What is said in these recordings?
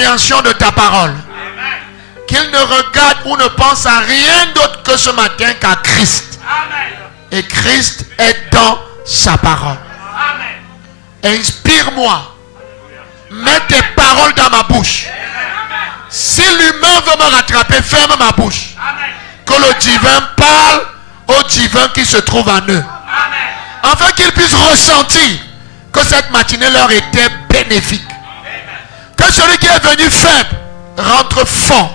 compréhension de ta parole. Qu'il ne regarde ou ne pense à rien d'autre que ce matin qu'à Christ. Et Christ est dans sa parole. Inspire-moi. Mets tes paroles dans ma bouche. Si l'humain veut me rattraper, ferme ma bouche. Que le divin parle au divin qui se trouve en eux. Afin qu'ils puissent ressentir que cette matinée leur était bénéfique. Que celui qui est venu faible rentre fort.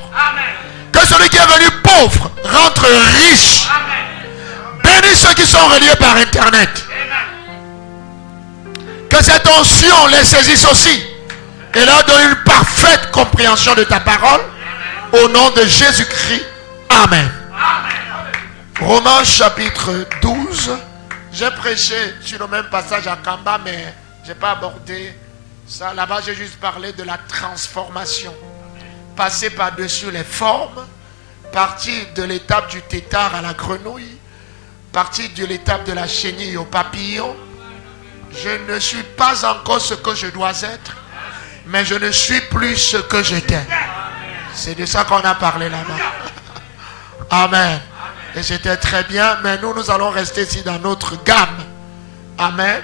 Que celui qui est venu pauvre rentre riche. Bénis ceux qui sont reliés par internet. Que cette onction les saisisse aussi et leur donne une parfaite compréhension de ta parole. Au nom de Jésus-Christ. Amen. Romains chapitre 12. J'ai prêché sur le même passage à Kamba, mais je n'ai pas abordé ça. Là-bas, j'ai juste parlé de la transformation. Passer par-dessus les formes, partir de l'étape du tétard à la grenouille, partir de l'étape de la chenille au papillon. Je ne suis pas encore ce que je dois être, mais je ne suis plus ce que j'étais. C'est de ça qu'on a parlé là-bas. Amen. Et c'était très bien, mais nous allons rester ici dans notre gamme. Amen.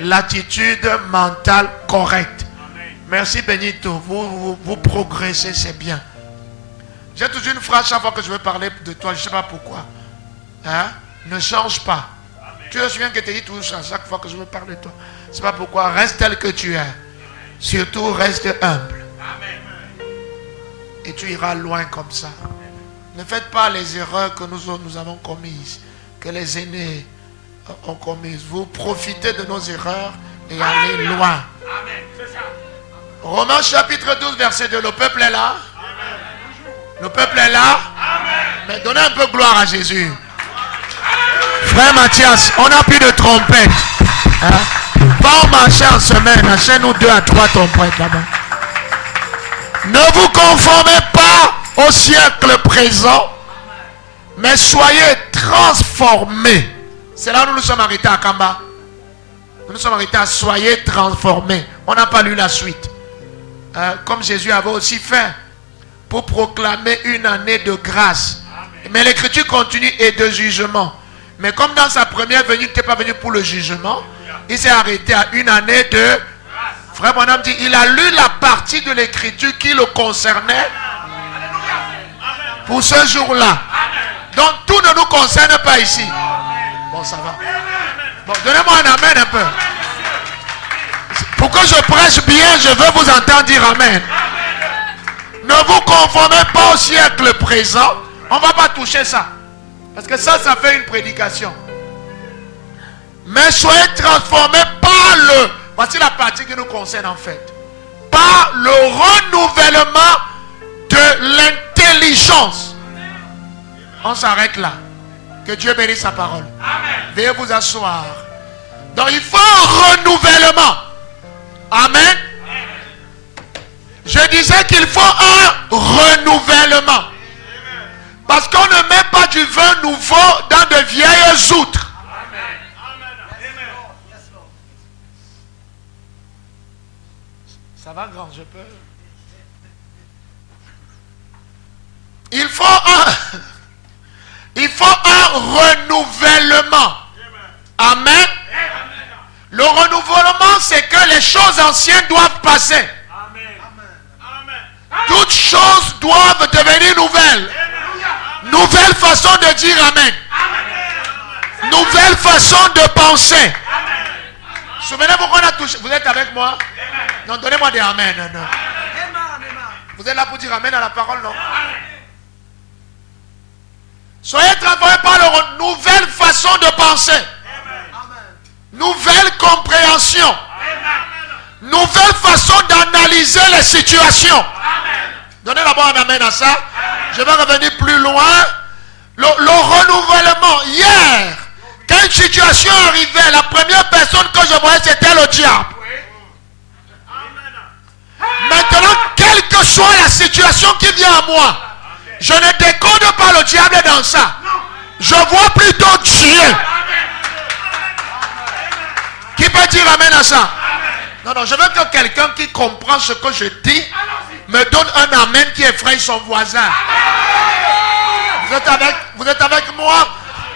L'attitude mentale correcte. Merci Benito, vous progressez, c'est bien. J'ai toujours une phrase chaque fois que je veux parler de toi, je ne sais pas pourquoi. Hein? Ne change pas. Tu te souviens que je te dis toujours à chaque fois que je veux parler de toi. Je ne sais pas pourquoi, reste tel que tu es. Surtout reste humble. Et tu iras loin comme ça. Ne faites pas les erreurs que nous avons commises, que les aînés ont commises. Vous profitez de nos erreurs et allez loin. Romains chapitre 12, verset 2. Le peuple est là. Le peuple est là. Mais donnez un peu gloire à Jésus. Frère Mathias, on n'a plus de trompette. Hein? Pas en marcher en semaine. Achète-nous 2 à 3 trompettes là-bas. Ne vous conformez pas au siècle présent, mais soyez transformés. C'est là où nous nous sommes arrêtés à Kamba. Nous nous sommes arrêtés à soyez transformés. On n'a pas lu la suite. Comme Jésus avait aussi fait pour proclamer une année de grâce. Mais l'écriture continue et de jugement. Mais comme dans sa première venue, il n'était pas venu pour le jugement, il s'est arrêté à une année de... Frère Bonhomme dit, il a lu la partie de l'écriture qui le concernait pour ce jour-là. Donc tout ne nous concerne pas ici. Bon, ça va. Bon, donnez-moi un amen un peu. Pour que je prêche bien, je veux vous entendre dire amen. Ne vous conformez pas au siècle présent. On ne va pas toucher ça. Parce que ça fait une prédication. Mais soyez transformés par le... Voici la partie qui nous concerne en fait. Par le renouvellement de l'intelligence. On s'arrête là. Que Dieu bénisse sa parole. Veuillez vous asseoir. Donc il faut un renouvellement. Amen. Je disais qu'il faut un renouvellement. Parce qu'on ne met pas du vin nouveau dans de vieilles outres. Ça va grand, je peux. Il faut un renouvellement. Amen. Le renouvellement, c'est que les choses anciennes doivent passer. Toutes choses doivent devenir nouvelles. Nouvelle façon de dire amen. Nouvelle façon de penser. Souvenez-vous qu'on a touché. Vous êtes avec moi? Non, donnez-moi des amen. Non. Vous êtes là pour dire amen à la parole, non? Soyez transformés par la nouvelle façon de penser. Nouvelle compréhension. Nouvelle façon d'analyser les situations. Donnez d'abord un amen à ça. Je vais revenir plus loin. Le renouvellement. Hier, quand une situation arrivait, la première personne que je voyais, c'était le diable. Maintenant, quelle que soit la situation qui vient à moi, je ne décode pas le diable dans ça. Je vois plutôt Dieu. Qui peut dire amen à ça? Non, je veux que quelqu'un qui comprend ce que je dis me donne un amen qui effraie son voisin. Vous êtes avec moi?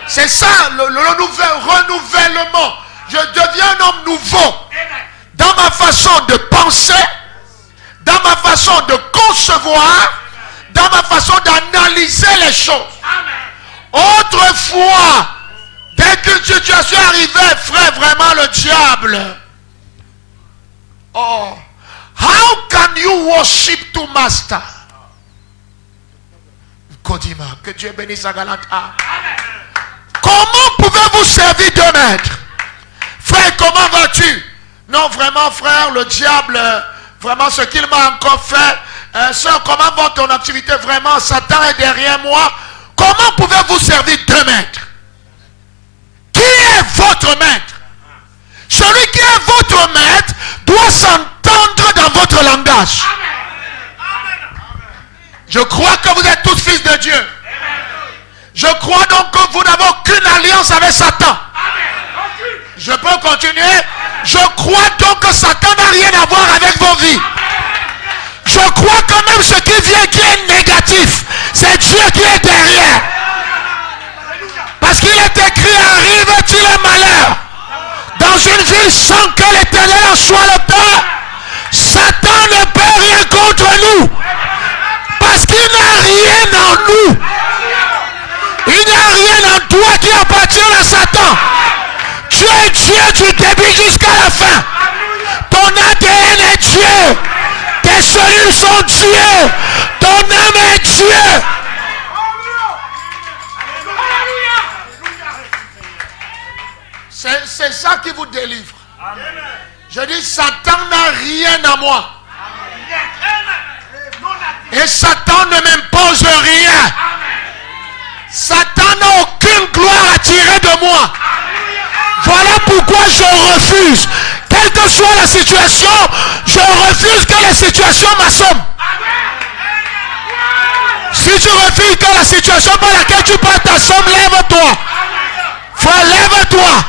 C'est ça le renouvellement. Je deviens un homme nouveau dans ma façon de penser, dans ma façon de concevoir, dans ma façon d'analyser les choses. Autrefois, dès qu'une situation arrivait, frère, vraiment le diable. Oh, how can you worship two masters? Kodima, que Dieu bénisse sa galante âme. Comment pouvez-vous servir deux maîtres? Frère, comment vas-tu? Non, vraiment, frère, le diable, vraiment, ce qu'il m'a encore fait, soeur, comment va ton activité? Vraiment, Satan est derrière moi. Comment pouvez-vous servir deux maîtres? Qui est votre maître? Celui qui est votre maître doit s'entendre dans votre langage. Je crois que vous êtes tous fils de Dieu. Je crois donc que vous n'avez aucune alliance avec Satan. Je peux continuer? Je crois donc que Satan n'a rien à voir avec vos vies. Je crois que même ce qui vient, qui est négatif, c'est Dieu qui est derrière. Parce qu'il est écrit, arrive-t-il un malheur dans une ville sans que l'Éternel en soit le temps? Satan ne peut rien contre nous. Parce qu'il n'a rien en nous. Il n'y a rien en toi qui appartient à Satan. Tu es Dieu du début jusqu'à la fin. Ton ADN est Dieu. Tes cellules sont Dieu. Ton âme est Dieu. C'est ça qui vous délivre. Je dis, Satan n'a rien à moi. Et Satan ne m'impose rien. Satan n'a aucune gloire à tirer de moi. Voilà pourquoi je refuse. Quelle que soit la situation, je refuse que la situation m'assomme. Si tu refuses que la situation par laquelle tu peux t'assommer, lève-toi. Frère, lève-toi.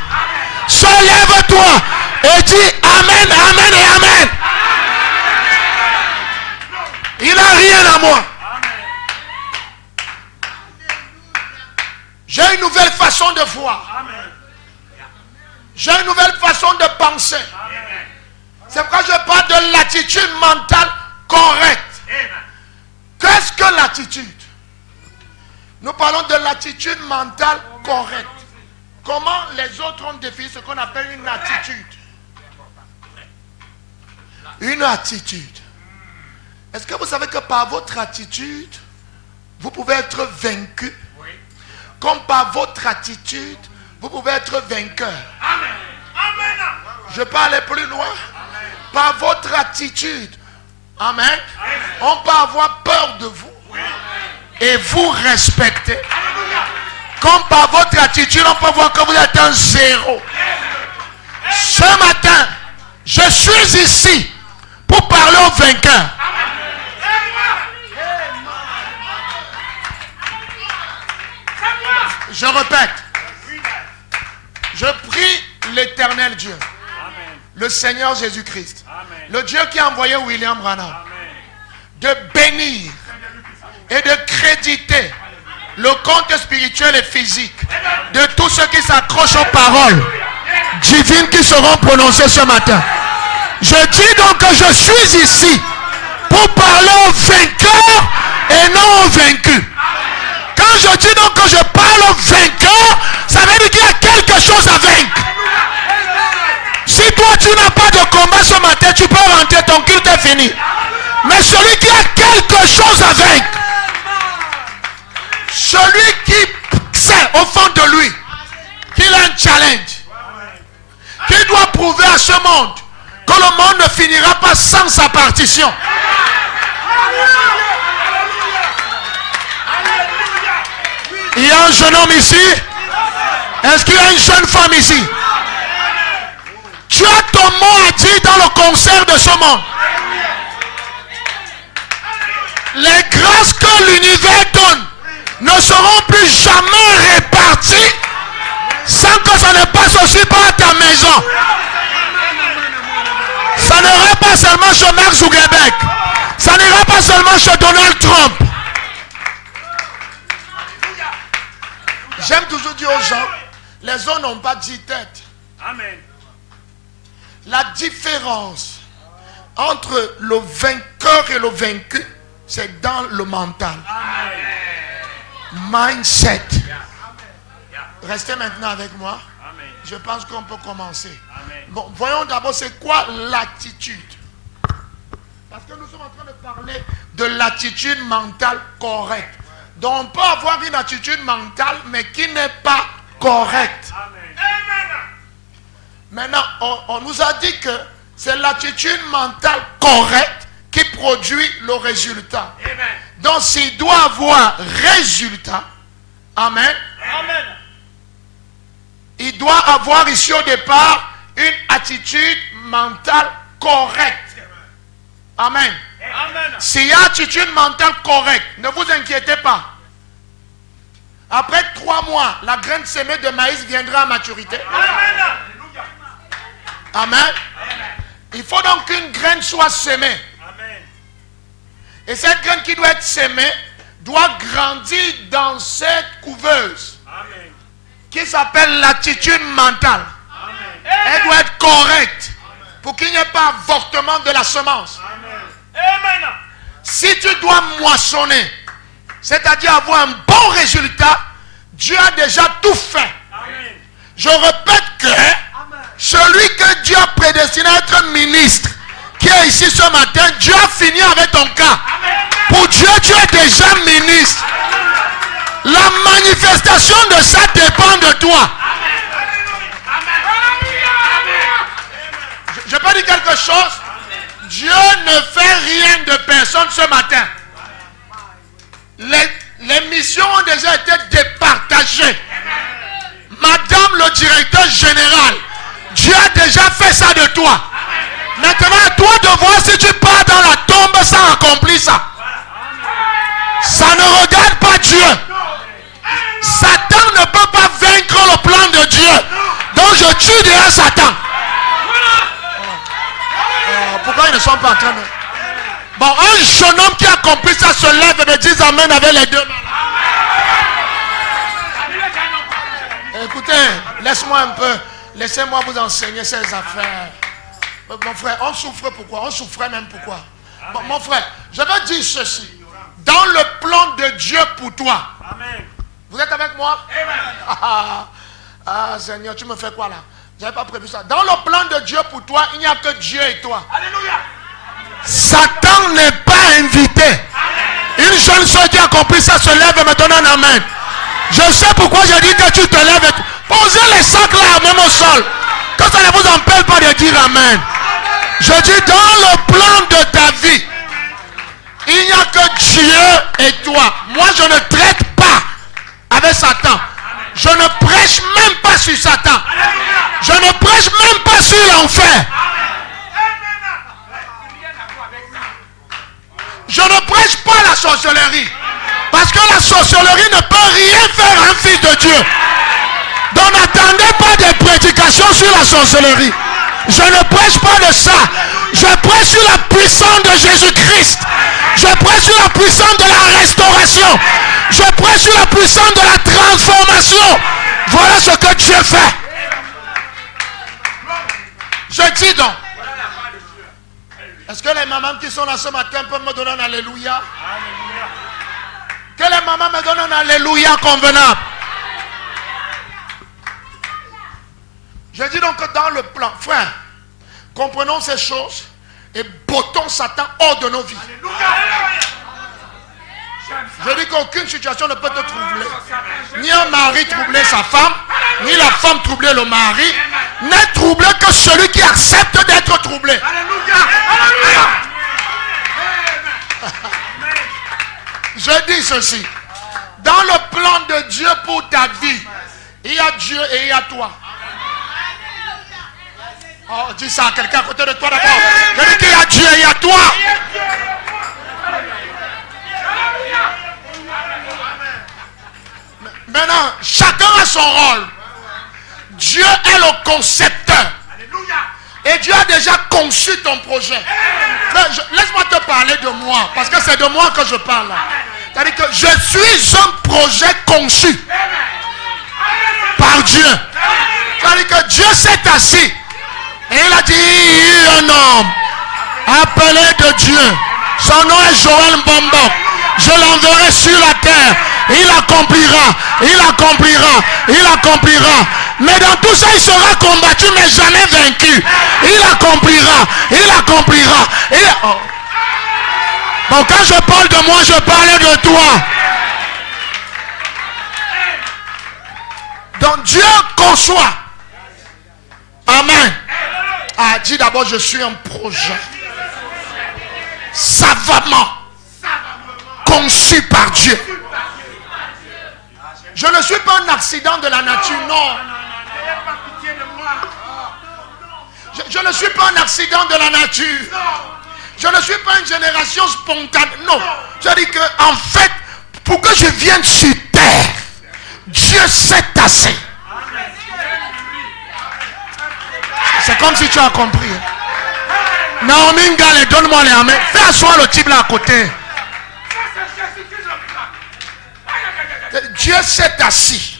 Soeur, lève-toi. Et dis Amen, Amen et Amen. Il n'a rien à moi. J'ai une nouvelle façon de voir. J'ai une nouvelle façon de penser. C'est pourquoi je parle de l'attitude mentale correcte. Qu'est-ce que l'attitude? Nous parlons de l'attitude mentale correcte. Comment les autres ont défini ce qu'on appelle une attitude? Une attitude. Est-ce que vous savez que par votre attitude, vous pouvez être vaincu? Comme par votre attitude, vous pouvez être vainqueur. Je peux aller plus loin. Par votre attitude, amen, on peut avoir peur de vous et vous respecter. Comme par votre attitude, on peut voir que vous êtes un zéro. Ce matin, je suis ici pour parler aux vainqueurs. Je répète. Je prie l'Éternel Dieu, le Seigneur Jésus-Christ, le Dieu qui a envoyé William Branham, de bénir et de créditer le compte spirituel et physique de tous ceux qui s'accrochent aux paroles divines qui seront prononcées ce matin. Je dis donc que je suis ici pour parler aux vainqueurs et non aux vaincus. Quand je dis donc que je parle aux vainqueurs, ça veut dire qu'il y a quelque chose à vaincre. Si toi tu n'as pas de combat ce matin, tu peux rentrer, ton culte est fini. Mais celui qui a quelque chose à vaincre, celui qui sait au fond de lui qu'il a un challenge, qu'il doit prouver à ce monde que le monde ne finira pas sans sa partition. Il y a un jeune homme ici. Est-ce qu'il y a une jeune femme ici? Tu as ton mot à dire dans le concert de ce monde. Les grâces que l'univers donne ne seront plus jamais réparties sans que ça ne passe aussi par ta maison. Ça ne sera pas seulement chez Mark Zuckerberg. Ça n'ira pas seulement chez Donald Trump. J'aime toujours dire aux gens, les hommes n'ont pas 10 têtes. Amen. La différence entre le vainqueur et le vaincu, c'est dans le mental. Mindset. Restez maintenant avec moi. Je pense qu'on peut commencer. Bon, voyons d'abord c'est quoi l'attitude. Parce que nous sommes en train de parler de l'attitude mentale correcte. Donc on peut avoir une attitude mentale mais qui n'est pas correcte. Maintenant, on nous a dit que c'est l'attitude mentale correcte qui produit le résultat. Donc s'il doit avoir résultat, amen, il doit avoir ici au départ une attitude mentale correcte. Amen. S'il y a attitude mentale correcte, ne vous inquiétez pas. Après 3 mois, la graine semée de maïs viendra à maturité. Amen. Il faut donc qu'une graine soit semée. Et cette graine qui doit être semée doit grandir dans cette couveuse qui s'appelle l'attitude mentale. Elle doit être correcte pour qu'il n'y ait pas avortement de la semence. Si tu dois moissonner, c'est-à-dire avoir un bon résultat, Dieu a déjà tout fait. Je répète que celui que Dieu a prédestiné à être ministre, qui est ici ce matin, Dieu a fini avec ton cas. Pour Dieu, tu es déjà ministre. La manifestation de ça dépend de toi. Je peux dire quelque chose? Dieu ne fait rien de personne ce matin. Les missions ont déjà été départagées. Madame le directeur général, Dieu a déjà fait ça de toi. Maintenant, à toi de voir si tu pars dans la tombe sans accomplir ça. Ça ne regarde pas Dieu. Satan ne peut pas vaincre le plan de Dieu. Donc je tue déjà Satan. Pourquoi ils ne sont pas en train de... Bon, un jeune homme qui a compris ça se lève et me dit amen avec les deux mains. Écoutez, laisse-moi un peu. Laissez-moi vous enseigner ces affaires. Mon frère, on souffre pourquoi? On souffrait même pourquoi? Bon, mon frère, je vais dire ceci. Dans le plan de Dieu pour toi. Amen. Vous êtes avec moi? Ah, Seigneur, tu me fais quoi là? Je n'avais pas prévu ça. Dans le plan de Dieu pour toi, il n'y a que Dieu et toi. Alléluia. Satan n'est pas invité. Amen. Une jeune soeur qui a compris ça se lève et me donne un amen. Je sais pourquoi je dis que tu te lèves. Posez les sacs là, même au sol. Que ça ne vous empêche pas de dire amen. Je dis dans le plan de ta vie, il n'y a que Dieu et toi. Moi, je ne traite pas avec Satan. Je ne prêche même pas sur Satan. Je ne prêche même pas sur l'enfer. Je ne prêche pas la sorcellerie. Parce que la sorcellerie ne peut rien faire à un fils de Dieu. Donc n'attendez pas des prédications sur la sorcellerie. Je ne prêche pas de ça. Je prêche sur la puissance de Jésus-Christ. Je prêche sur la puissance de la restauration. Je prêche sur la puissance de la transformation. Voilà ce que Dieu fait. Je dis donc. Est-ce que les mamans qui sont là ce matin peuvent me donner un alléluia? Que les mamans me donnent un alléluia convenable. Je dis donc que dans le plan, frère, comprenons ces choses et bottons Satan hors de nos vies. Je dis qu'aucune situation ne peut te troubler. Ni un mari troubler sa femme, ni la femme troubler le mari. N'est troublé que celui qui accepte d'être troublé. Je dis ceci. Dans le plan de Dieu pour ta vie, il y a Dieu et il y a toi. Oh, dis ça à quelqu'un à côté de toi d'abord. Je dis qu'il y a Dieu et il y a toi. Maintenant, chacun a son rôle. Dieu est le concepteur. Et Dieu a déjà conçu ton projet. Laisse-moi te parler de moi, parce que c'est de moi que je parle. C'est-à-dire que je suis un projet conçu par Dieu. C'est-à-dire que Dieu s'est assis et il a dit un homme appelé de Dieu. Son nom est Joël Mbombo. Je l'enverrai sur la terre. Il accomplira. Il accomplira. Il accomplira. Mais dans tout ça, il sera combattu, mais jamais vaincu. Il accomplira. Il accomplira. Bon, quand je parle de moi, je parle de toi. Donc Dieu conçoit. Amen. Ah, dis d'abord, je suis un projet savamment conçu par Dieu. Je ne suis pas un accident de la nature, non. Je ne suis pas un accident de la nature. Je ne suis pas une génération spontanée. Non. Je dis que, en fait, pour que je vienne sur terre, Dieu s'est assis. C'est comme si tu as compris. Naomi Ngale, donne-moi les amens. Fais asseoir le type là à côté. Dieu s'est assis.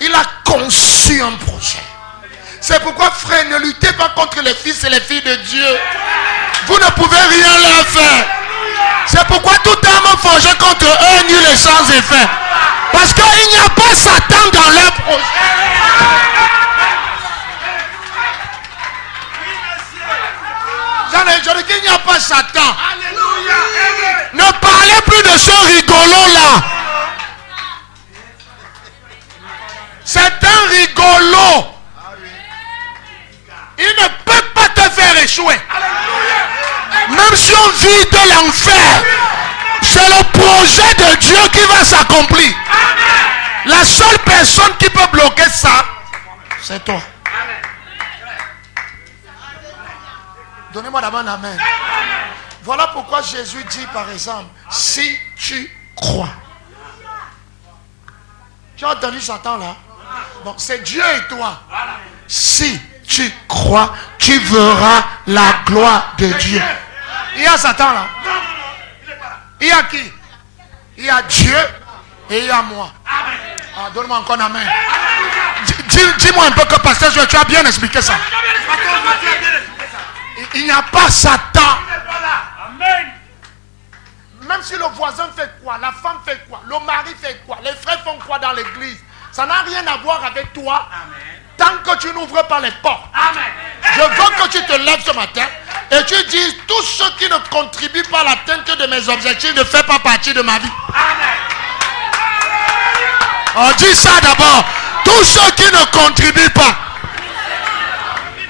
Il a conçu un projet. C'est pourquoi, frère, ne luttez pas contre les fils et les filles de Dieu. Vous ne pouvez rien leur faire. C'est pourquoi toute arme forgée contre eux est nulle et sans effet. Parce qu'il n'y a pas Satan dans leur projet. Je dis qu'il n'y a pas Satan. Ne parlez plus de ce rigolo là. C'est un rigolo. Il ne peut pas te faire échouer. Même si on vit de l'enfer, c'est le projet de Dieu qui va s'accomplir. La seule personne qui peut bloquer ça, c'est toi. Donnez-moi d'abord un amen. Voilà pourquoi Jésus dit par exemple, si tu crois. Tu as entendu Satan là? Bon, c'est Dieu et toi. Si tu crois, tu verras la gloire de Dieu. Il y a Satan là. Il y a qui? Il y a Dieu et il y a moi. Ah, donne-moi encore un amen. Dis-moi un peu que pasteur, tu as bien expliqué ça. Il n'y a pas Satan. Même si le voisin fait quoi, la femme fait quoi, le mari fait quoi, les frères font quoi dans l'église, ça n'a rien à voir avec toi. Tant que tu n'ouvres pas les portes. Je veux que tu te lèves ce matin et tu dises, tous ceux qui ne contribuent pas à l'atteinte de mes objectifs ne font pas partie de ma vie. On dit ça d'abord. Tous ceux qui ne contribuent pas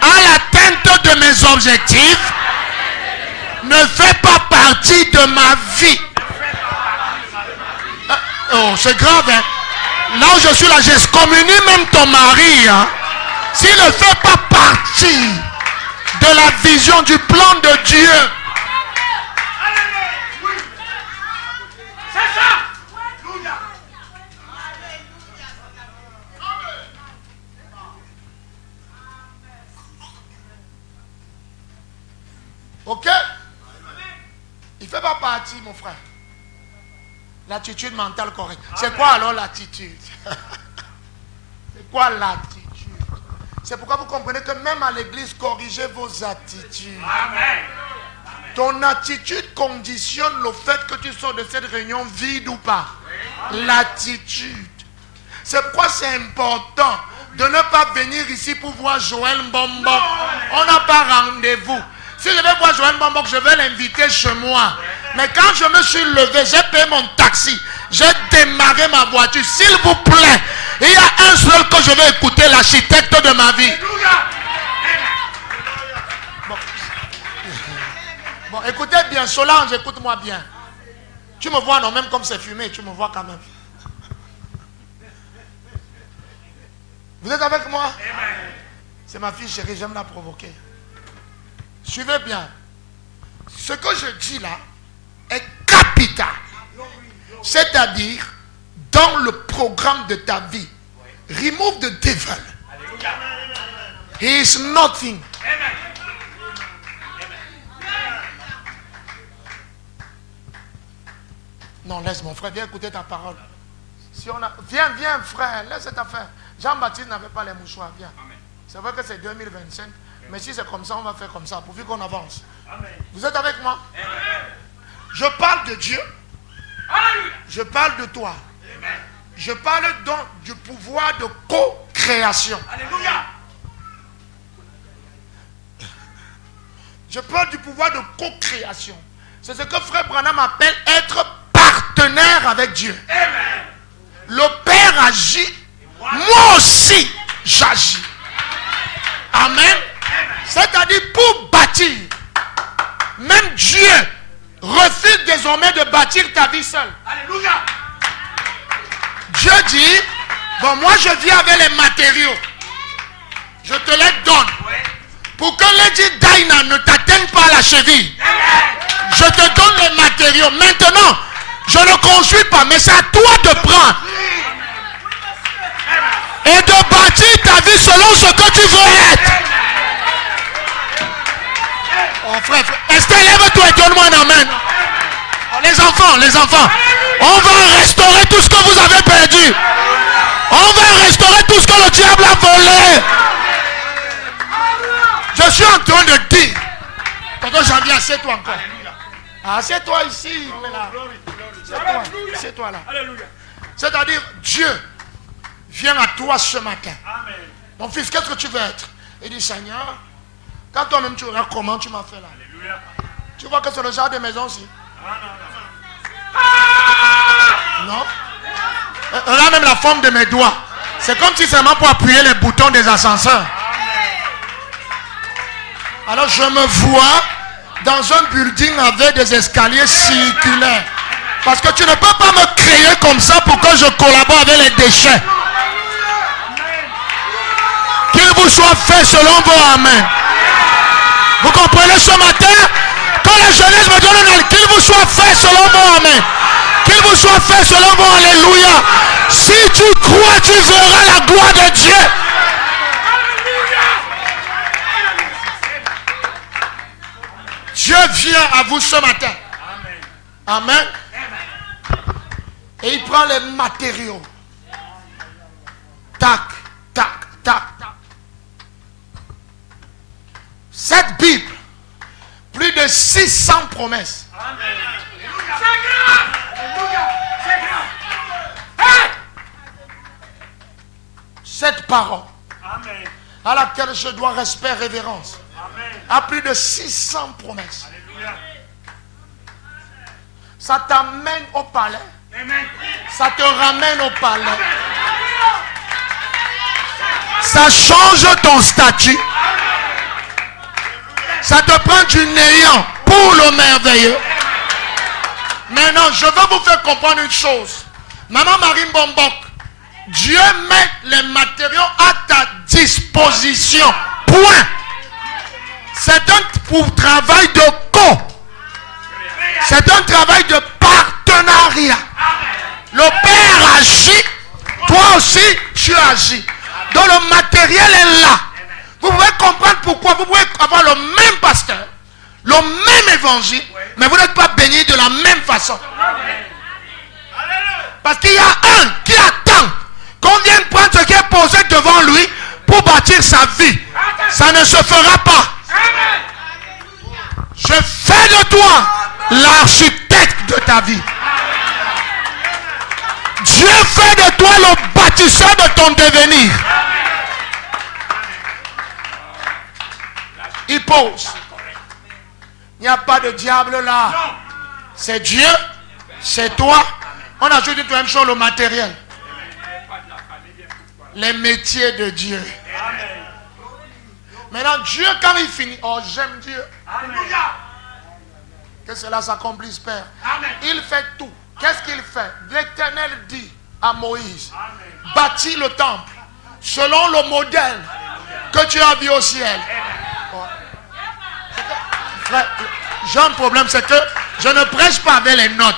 à l'atteinte de mes objectifs ne font pas partie de ma vie. Oh, c'est grave, hein? Là où je suis là, j'excommunie même ton mari. Hein? S'il ne fait pas partie de la vision du plan de Dieu. C'est ça. Ok? Il ne fait pas partie, mon frère. L'attitude mentale correcte. C'est quoi alors l'attitude? C'est quoi l'attitude? C'est pourquoi vous comprenez que même à l'église, corrigez vos attitudes. Amen. Ton attitude conditionne le fait que tu sors de cette réunion vide ou pas. L'attitude. C'est pourquoi c'est important de ne pas venir ici pour voir Joël Mbombo. On n'a pas rendez-vous. Si je vais voir Joël Mbombo, je vais l'inviter chez moi. Mais quand je me suis levé, j'ai payé mon taxi. J'ai démarré ma voiture. S'il vous plaît, il y a un seul que je vais écouter, l'architecte de ma vie. Bon, écoutez bien, Solange, écoute-moi bien. Tu me vois, non, même comme c'est fumé, tu me vois quand même. Vous êtes avec moi? C'est ma fille chérie, j'aime la provoquer. Suivez bien. Ce que je dis là est capital. C'est-à-dire, dans le programme de ta vie, remove the devil. He is nothing. Non, laisse mon frère, viens écouter ta parole. Si on a... Viens frère, laisse cette affaire. Jean-Baptiste n'avait pas les mouchoirs, viens. C'est vrai que c'est 2025, mais si c'est comme ça, on va faire comme ça, pourvu qu'on avance. Amen. Vous êtes avec moi? Amen. Je parle de Dieu. Alléluia. Je parle de toi. Amen. Je parle donc du pouvoir de co-création. Alléluia. Je parle du pouvoir de co-création. C'est ce que frère Branham appelle être partenaire avec Dieu. Amen. Le Père agit, moi aussi j'agis. Amen. C'est-à-dire pour bâtir. Même Dieu refuse désormais de bâtir ta vie seule. Alléluia. Dieu dit, bon, moi je viens avec les matériaux. Je te les donne. Pour que Lady Dinah ne t'atteigne pas à la cheville. Je te donne les matériaux. Maintenant, je ne construis pas, mais c'est à toi de prendre. Et de bâtir ta vie selon ce que tu veux être. Oh frère, Esther, lève-toi et donne-moi un amen. Oh, les enfants, on va restaurer tout ce que vous avez perdu. On va restaurer tout ce que le diable a volé. Je suis en train de dire. Tonton Janvier, assieds-toi encore. Assieds-toi ici. Assieds-toi là. C'est-à-dire, Dieu vient à toi ce matin. Amen. Mon fils, qu'est-ce que tu veux être? Il dit, Seigneur, quand toi-même tu regardes comment tu m'as fait là. Alléluia. Tu vois que c'est le genre de maison aussi. Non. Regarde même la forme de mes doigts. C'est comme si seulement pour appuyer les boutons des ascenseurs. Alors je me vois dans un building avec des escaliers circulaires. Parce que tu ne peux pas me créer comme ça pour que je collabore avec les déchets. Qu'il vous soit fait selon vos amen. Vous comprenez ce matin? Quand la jeunesse me donne un qu'il vous soit fait selon vos amen. Qu'il vous soit fait selon vos alléluia. Si tu crois, tu verras la gloire de Dieu. Dieu vient à vous ce matin. Amen. Et il prend les matériaux. Tac, tac, tac, tac. Cette Bible, plus de 600 promesses. Amen. Cette parole, amen, à laquelle je dois respect, révérence, amen, a plus de 600 promesses. Alléluia. Ça t'amène au palais. Amen. Ça te ramène au palais. Amen. Ça change ton statut. Ça te prend du néant pour le merveilleux. Maintenant, je veux vous faire comprendre une chose. Maman Marine Bombok, Dieu met les matériaux à ta disposition. Point. C'est un travail de co. C'est un travail de partenariat. Le Père agit, toi aussi tu agis. Donc le matériel est là. Vous pouvez comprendre pourquoi. Vous pouvez avoir le même pasteur, le même évangile, mais vous n'êtes pas bénis de la même façon. Parce qu'il y a un qui attend qu'on vienne prendre ce qui est posé devant lui pour bâtir sa vie. Ça ne se fera pas. Je fais de toi l'architecte de ta vie. Dieu fait de toi le bâtisseur de ton devenir. Il pose. Il n'y a pas de diable là. C'est Dieu, c'est toi. On ajoute une même chose, le matériel. Les métiers de Dieu. Maintenant, Dieu, quand il finit, oh, j'aime Dieu. Alléluia. Que cela s'accomplisse, Père. Amen. Il fait tout. Qu'est-ce qu'il fait? L'Éternel dit à Moïse, bâtis le temple selon le modèle que tu as vu au ciel. Frère, j'ai un problème, c'est que je ne prêche pas avec les notes.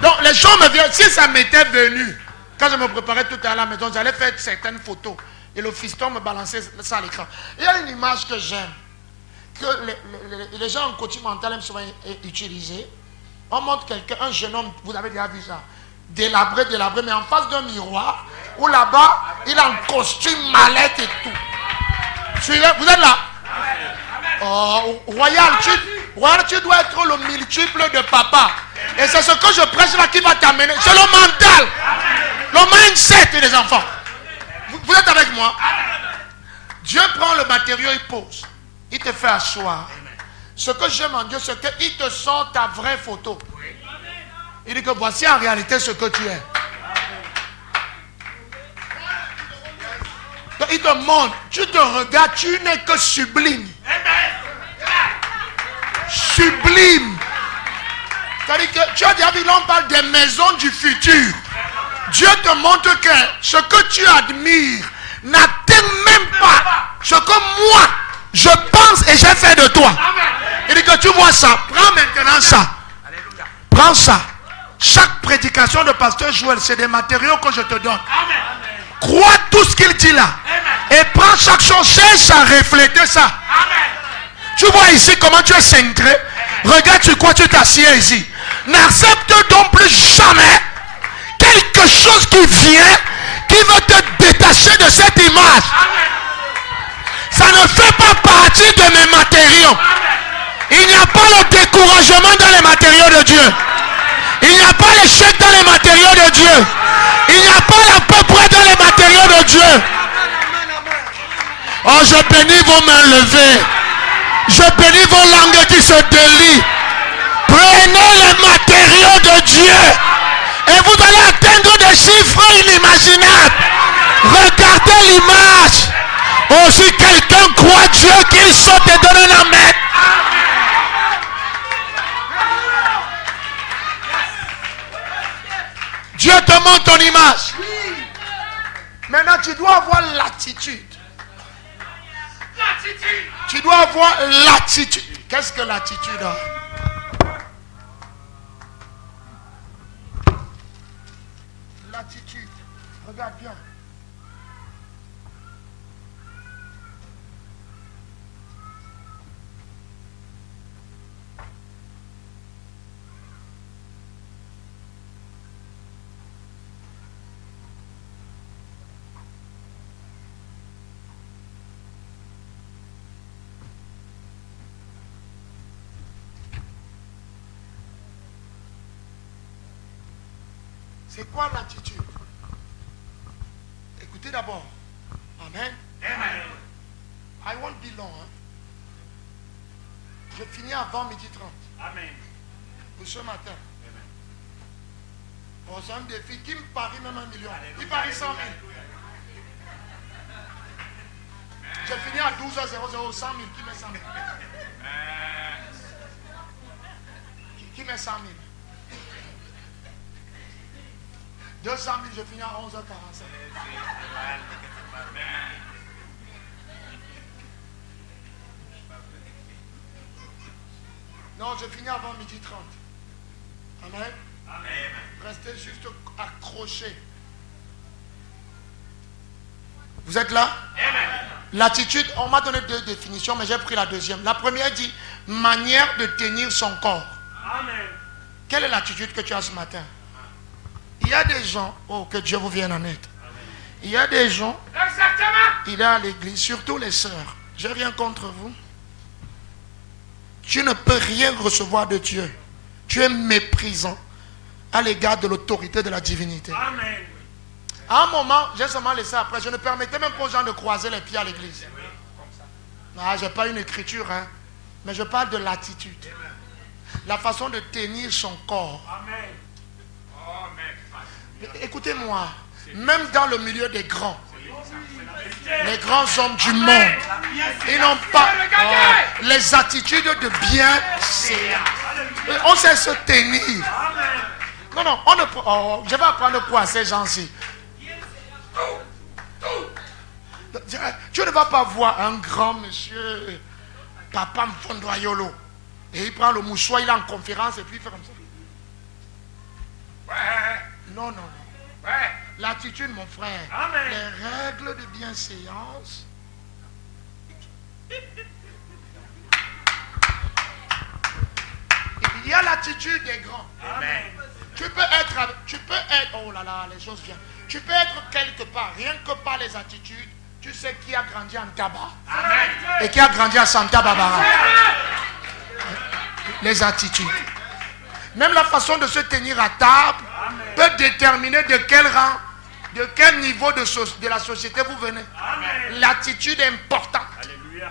Donc les gens me viennent, si ça m'était venu, quand je me préparais tout à la maison, j'allais faire certaines photos. Et le fiston me balançait ça à l'écran. Il y a une image que j'aime, que les gens en coaching mental aiment souvent utiliser. On montre quelqu'un, un jeune homme, vous avez déjà vu ça, délabré, mais en face d'un miroir, où là-bas, il a un costume mallette et tout. Suivez, vous êtes là? Oh, Royal, tu dois être le multiple de papa. Et c'est ce que je prêche là qui va t'amener. C'est le mental. Le mindset des enfants. Vous êtes avec moi? Dieu prend le matériau, il pose. Il te fait asseoir. Ce que j'aime en Dieu, c'est qu'il te sort ta vraie photo. Il dit que voici en réalité ce que tu es. Donc, il te montre, tu te regardes, tu n'es que sublime. Sublime. C'est-à-dire que tu as déjà vu, là on parle des maisons du futur. Dieu te montre que ce que tu admires n'atteint même pas ce que moi je pense et j'ai fait de toi. Il dit que tu vois ça, prends maintenant ça. Prends ça. Chaque prédication de pasteur Joël, c'est des matériaux que je te donne. Crois tout ce qu'il dit là. Et prends chaque chose, cherche à refléter ça. Tu vois ici comment tu es centré. Regarde sur quoi tu t'assieds ici. N'accepte donc plus jamais quelque chose qui vient, qui veut te détacher de cette image. Ça ne fait pas partie de mes matériaux. Il n'y a pas le découragement dans les matériaux de Dieu. Il n'y a pas l'échec dans les matériaux de Dieu. Il n'y a pas la peu près dans les matériaux de Dieu. Oh, je bénis vos mains levées. Je bénis vos langues qui se délient. Prenez les matériaux de Dieu et vous allez atteindre des chiffres inimaginables. Regardez l'image. Oh, si quelqu'un croit Dieu, qu'il saute et donne un amen. Dieu te montre ton image. Maintenant, tu dois avoir l'attitude. Tu dois avoir l'attitude. Qu'est-ce que l'attitude? L'attitude. Regarde bien. C'est quoi l'attitude? Écoutez d'abord. Amen. Amen. I won't be long. Hein? Je finis avant 12h30. Amen. Pour ce matin. Amen. Bon, c'est un défi. Qui me parie même 1 million? Qui parie 100 000? Je finis à 12h00, 100 000. Qui met 100 000? Qui met 100 000? 200 000, je finis à 11h45. Non, je finis avant 12h30. Amen. Amen. Restez juste accrochés. Vous êtes là? Amen. L'attitude, on m'a donné 2 définitions, mais j'ai pris la deuxième. La première dit manière de tenir son corps. Amen. Quelle est l'attitude que tu as ce matin? Il y a des gens, oh que Dieu vous vienne en aide. Il y a des gens, il est à l'église, surtout les sœurs. J'ai rien contre vous. Tu ne peux rien recevoir de Dieu. Tu es méprisant à l'égard de l'autorité de la divinité. Amen. À un moment, j'ai seulement laissé après. Je ne permettais même pas aux gens de croiser les pieds à l'église. Ah, je n'ai pas une écriture, hein, mais je parle de l'attitude. La façon de tenir son corps. Amen. Écoutez-moi, même dans le milieu des grands, les grands hommes du monde, ils n'ont pas les attitudes de bien. On sait se tenir. Non, non, on ne, je vais apprendre quoi à ces gens-ci. Tu ne vas pas voir un grand monsieur, Papa Mfondoyolo, et il prend le mouchoir, il est en conférence et puis il fait comme ça. Non, non, non. Ouais. L'attitude, mon frère. Amen. Les règles de bienséance. Il y a l'attitude. l'attitude des grands. Amen. Tu peux être, oh là là, les choses viennent. Tu peux être quelque part, rien que par les attitudes, tu sais qui a grandi en tabac. Amen. Et qui a grandi à Santa Barbara. Les attitudes. Même la façon de se tenir à table peut déterminer de quel rang, de quel niveau de la société vous venez. L'attitude est importante. Alléluia.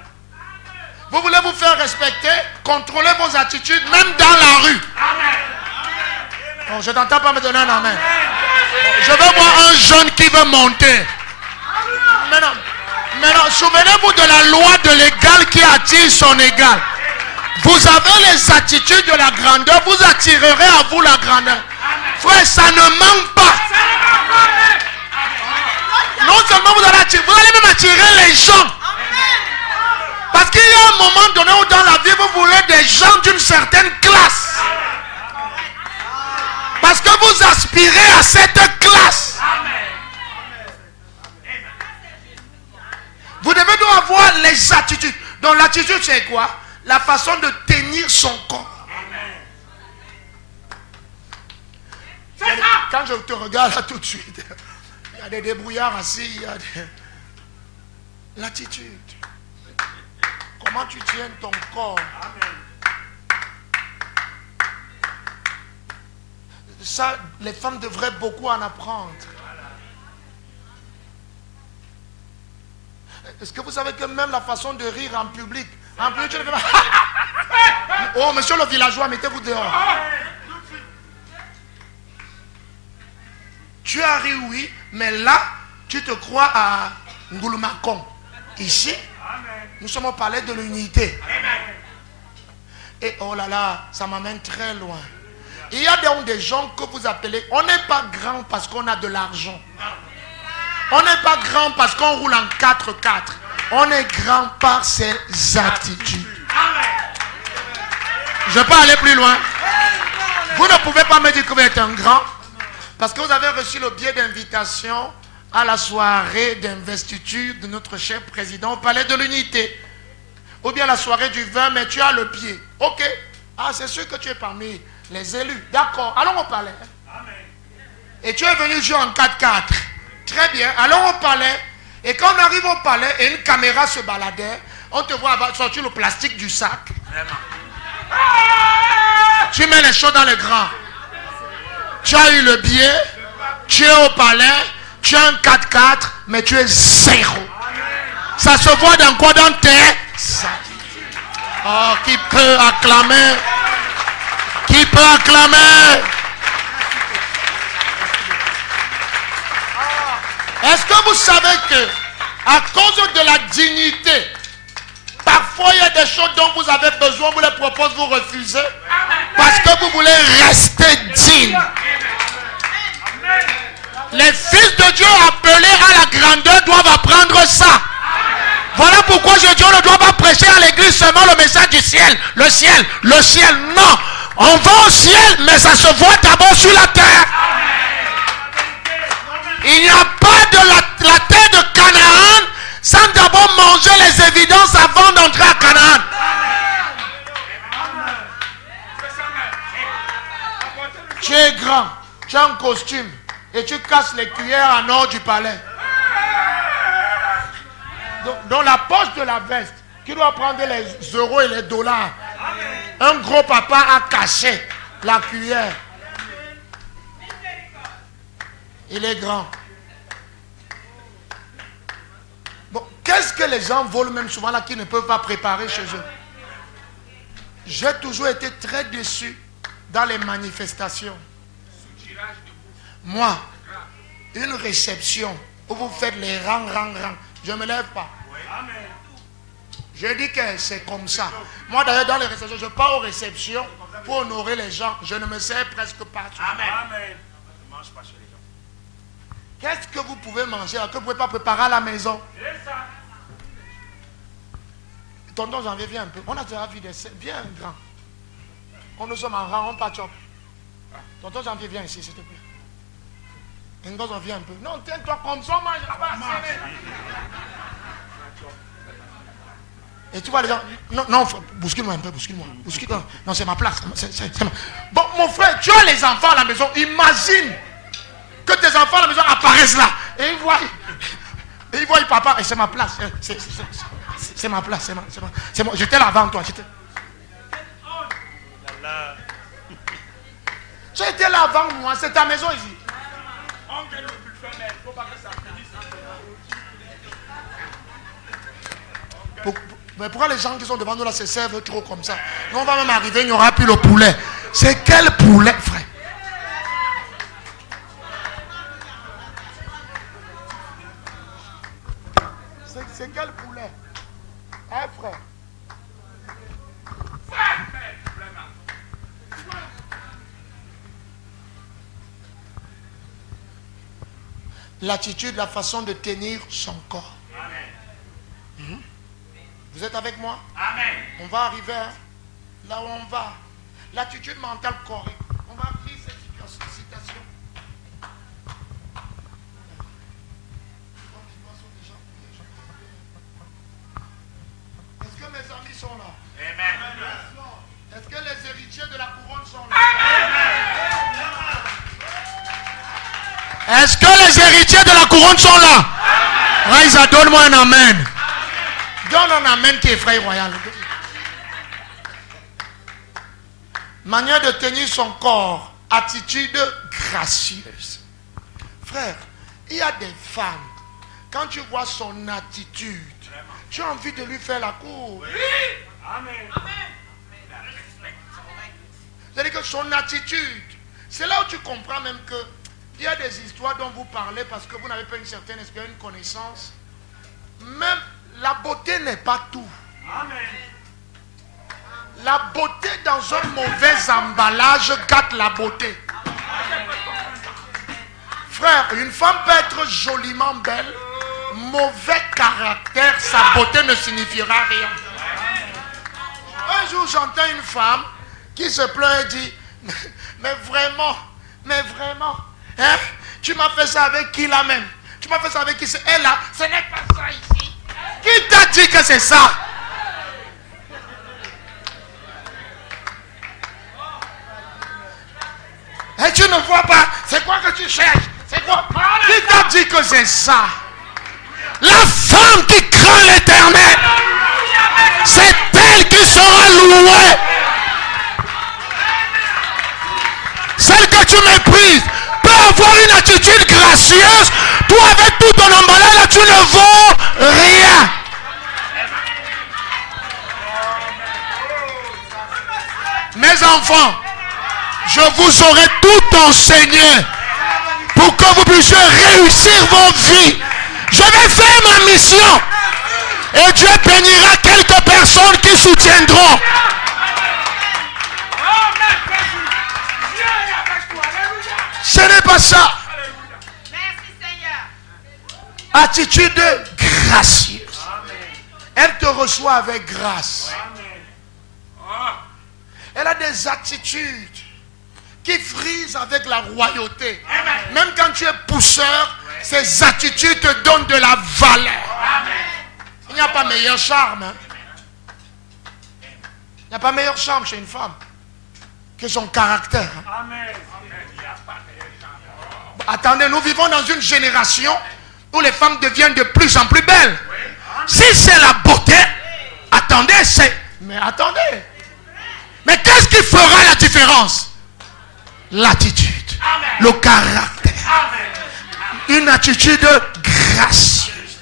Vous voulez vous faire respecter, contrôlez vos attitudes, même dans la rue. Oh, je n'entends pas me donner un amen. Je veux voir un jeune qui veut monter. Maintenant, souvenez-vous de la loi de l'égal qui attire son égal. Vous avez les attitudes de la grandeur, vous attirerez à vous la grandeur. Frère, ça ne manque pas. Non seulement vous allez même attirer les gens. Parce qu'il y a un moment donné où dans la vie, vous voulez des gens d'une certaine classe. Parce que vous aspirez à cette classe. Vous devez donc avoir les attitudes. Donc l'attitude c'est quoi? La façon de tenir son corps. Quand je te regarde là tout de suite, il y a des débrouillards assis, il y a des... L'attitude. Comment tu tiens ton corps. Ça, les femmes devraient beaucoup en apprendre. Est-ce que vous savez que même la façon de rire en public, tu ne fais pas... Oh, monsieur le villageois, mettez-vous dehors. Tu as ri, oui, mais là, tu te crois à Ngouloumakon. Ici, nous sommes au palais de l'unité. Et oh là là, ça m'amène très loin. Il y a donc des gens que vous appelez, on n'est pas grand parce qu'on a de l'argent. On n'est pas grand parce qu'on roule en 4x4. On est grand par ses attitudes. Je peux aller plus loin. Vous ne pouvez pas me dire que vous êtes un grand parce que vous avez reçu le billet d'invitation à la soirée d'investiture de notre cher président au palais de l'unité. Ou bien la soirée du 20, mais tu as le pied. Ok. Ah, c'est sûr que tu es parmi les élus. D'accord. Allons au palais. Et tu es venu jouer en 4x4. Très bien. Allons au palais. Et quand on arrive au palais et une caméra se baladait, on te voit sortir le plastique du sac. Tu mets les choses dans les grands. Tu as eu le billet. Tu es au palais. Tu as un 4x4, mais tu es zéro. Ça se voit dans quoi? Dans tes... Oh, qui peut acclamer? Qui peut acclamer? Est-ce que vous savez que à cause de la dignité, parfois il y a des choses dont vous avez besoin, vous les proposez, vous refusez, parce que vous voulez rester digne. Les fils de Dieu appelés à la grandeur doivent apprendre ça. Voilà pourquoi je dis on ne doit pas prêcher à l'église seulement le message du ciel. Le ciel, le ciel. Non. On va au ciel, mais ça se voit d'abord sur la terre. Il n'y a pas de la terre de Canaan sans d'abord manger les évidences avant d'entrer à Canaan. Tu es grand, tu as un costume et tu casses les cuillères en or du palais. Dans la poche de la veste, qui doit prendre les euros et les dollars, un gros papa a caché la cuillère. Il est grand. Bon, qu'est-ce que les gens volent même souvent là qui ne peuvent pas préparer chez eux? J'ai toujours été très déçu dans les manifestations. Moi, une réception où vous faites les rangs, je ne me lève pas. Je dis que c'est comme ça. Moi d'ailleurs dans les réceptions, je pars aux réceptions pour honorer les gens. Je ne me sers presque pas. Amen. Qu'est-ce que vous pouvez manger que vous ne pouvez pas préparer à la maison? Tonton Janvier, viens un peu. On a déjà vu des... Viens grand. On nous sommes en rang, on patchope. Tonton Janvier, viens ici s'il te plaît. On vient un peu. Non, tiens-toi comme ça, mange là-bas. Et tu vois les gens, non, bouscule-moi un peu, bouscule-moi. Non, c'est ma place. Bon, mon frère, tu as les enfants à la maison, imagine que tes enfants à la maison apparaissent là. Et ils voient papa, et c'est ma place. C'est ma place, c'est moi. J'étais là avant toi. Tu étais là avant moi, c'est ta maison ici. Mais pourquoi les gens qui sont devant nous là se servent trop comme ça? Nous on va même arriver, il n'y aura plus le poulet. C'est quel poulet, frère? C'est quel poulet? Hein, frère? L'attitude, la façon de tenir son corps. Amen. Vous êtes avec moi? Amen. On va arriver là où on va. L'attitude mentale correcte. On va lire cette citation. Est-ce que mes amis sont là? Amen. Est-ce que les héritiers de la couronne sont là? Amen. Est-ce que les héritiers de la couronne sont là? Raïsa, donne-moi un amen. Donne un amen qui est frère royal. Manière de tenir son corps, attitude gracieuse. Frère, il y a des femmes, quand tu vois son attitude, tu as envie de lui faire la cour. Oui. Amen. C'est-à-dire que son attitude, c'est là où tu comprends même que il y a des histoires dont vous parlez parce que vous n'avez pas une certaine expérience, une connaissance. Même la beauté n'est pas tout. Amen. La beauté dans un mauvais emballage gâte la beauté. Frère, une femme peut être joliment belle, mauvais caractère, sa beauté ne signifiera rien. Un jour, j'entends une femme qui se plaint et dit, mais vraiment, hein, tu m'as fait ça avec qui là même? Tu m'as fait ça avec qui? C'est elle là, ce n'est pas ça ici. Qui t'a dit que c'est ça? Et tu ne vois pas, c'est quoi que tu cherches? C'est quoi? Qui t'a dit que c'est ça? La femme qui craint l'Éternel, c'est elle qui sera louée. Celle que tu méprises peut avoir une attitude gracieuse. Toi, avec tout ton emballage, là, tu ne vaux rien. Mes enfants, je vous aurai tout enseigné pour que vous puissiez réussir vos vies. Je vais faire ma mission et Dieu bénira quelques personnes qui soutiendront. Ce n'est pas ça. Attitude gracieuse. Elle te reçoit avec grâce. Elle a des attitudes qui frisent avec la royauté. Même quand tu es pousseur, ces attitudes te donnent de la valeur. Il n'y a pas meilleur charme. Il n'y a pas meilleur charme chez une femme que son caractère. Attendez, nous vivons dans une génération où les femmes deviennent de plus en plus belles. Si c'est la beauté, attendez, mais attendez. Mais qu'est-ce qui fera la différence? L'attitude, le caractère. Une attitude gracieuse.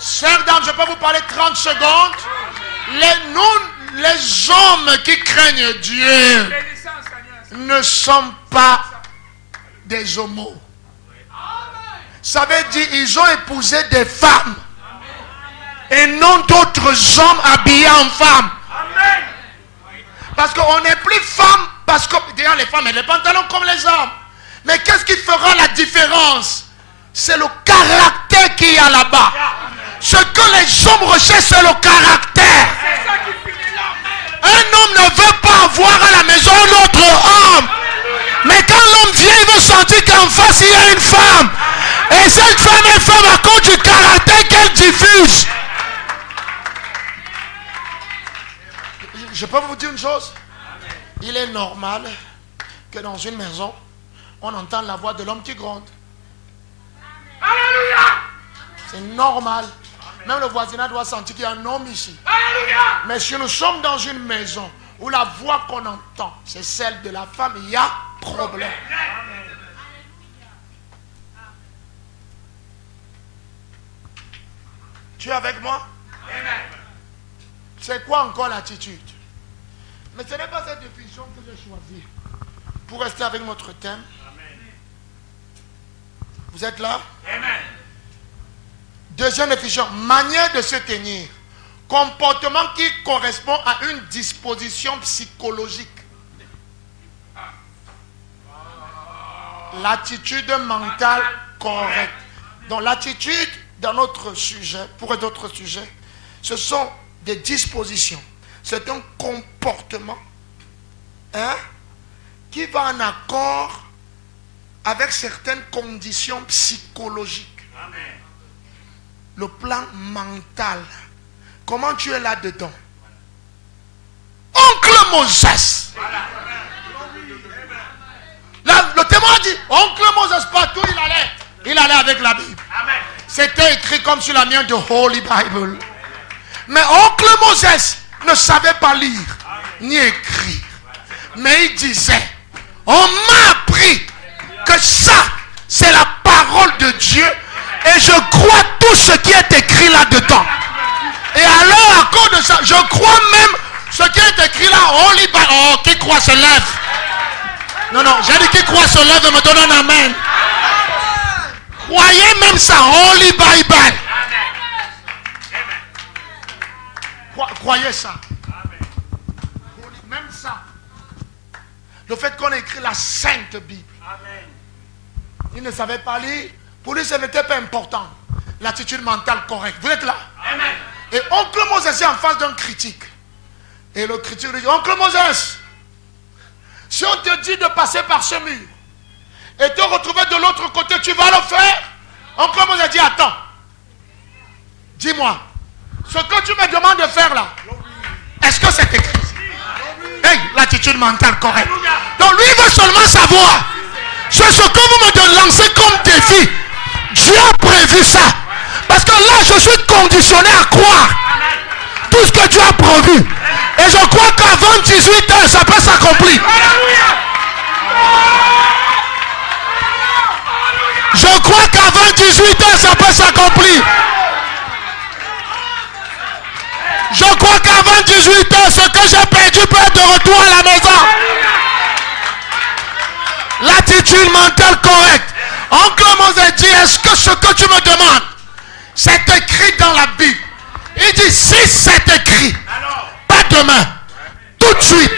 Chers dames, je peux vous parler 30 secondes. Les hommes qui craignent Dieu ne sont pas des homos. Ça veut dire ils ont épousé des femmes et non d'autres hommes habillés en femmes. Parce qu'on n'est plus femme, parce que d'ailleurs les femmes ont les pantalons comme les hommes. Mais qu'est-ce qui fera la différence? C'est le caractère qu'il y a là-bas. Ce que les hommes recherchent, c'est le caractère. Un homme ne veut pas avoir à la maison un autre homme. Mais quand l'homme vient, il veut sentir qu'en face, il y a une femme. Et cette femme est femme à cause du caractère qu'elle diffuse. Je peux vous dire une chose? Il est normal que dans une maison, on entende la voix de l'homme qui gronde. Alléluia. C'est normal. Même le voisinage doit sentir qu'il y a un homme ici. Alléluia. Mais si nous sommes dans une maison où la voix qu'on entend, c'est celle de la femme, il y a problème. Tu es avec moi? C'est quoi encore l'attitude? Mais ce n'est pas cette définition que j'ai choisie. Pour rester avec notre thème. Vous êtes là? Amen. Deuxième définition, manière de se tenir. Comportement qui correspond à une disposition psychologique. L'attitude mentale correcte. Donc l'attitude dans notre sujet, pour d'autres sujets, ce sont des dispositions. C'est un comportement qui va en accord avec certaines conditions psychologiques. Amen. Le plan mental. Comment tu es là-dedans? Oncle Moses. Le témoin dit, oncle Moses, partout il allait avec la Bible. C'était écrit comme sur la mienne de Holy Bible. Mais oncle Moses ne savait pas lire ni écrire. Mais il disait, on m'a appris que ça, c'est la parole de Dieu. Et je crois tout ce qui est écrit là-dedans. Et alors, à cause de ça, je crois même ce qui est écrit là. Holy Bible. Oh, qui croit se lève. Non, non, j'ai dit qui croit se lève et me donne un amen. Croyez même ça, Holy Bible. Croyez ça. Même ça. Le fait qu'on ait écrit la Sainte Bible. Il ne savait pas lire. Pour lui, ce n'était pas important. L'attitude mentale correcte. Vous êtes là? Amen. Et oncle Moses est en face d'un critique. Et le critique lui dit, oncle Moses, si on te dit de passer par ce mur et te retrouver de l'autre côté, tu vas le faire? Oncle Moses dit, attends. Dis-moi, ce que tu me demandes de faire là, est-ce que c'est écrit? Hey, l'attitude mentale correcte. Donc lui veut seulement savoir, c'est ce que vous me lancez comme défi. Dieu a prévu ça. Parce que là, je suis conditionné à croire tout ce que Dieu a prévu. Et je crois qu'avant 18h, ça peut s'accomplir. Je crois qu'avant 18h, ça peut s'accomplir. Je crois qu'avant 18h, ce que j'ai perdu peut être de retour à la maison. L'attitude mentale correcte. Oncle Moses dit, est-ce que ce que tu me demandes, c'est écrit dans la Bible? Il dit, si c'est écrit, pas demain, tout de suite,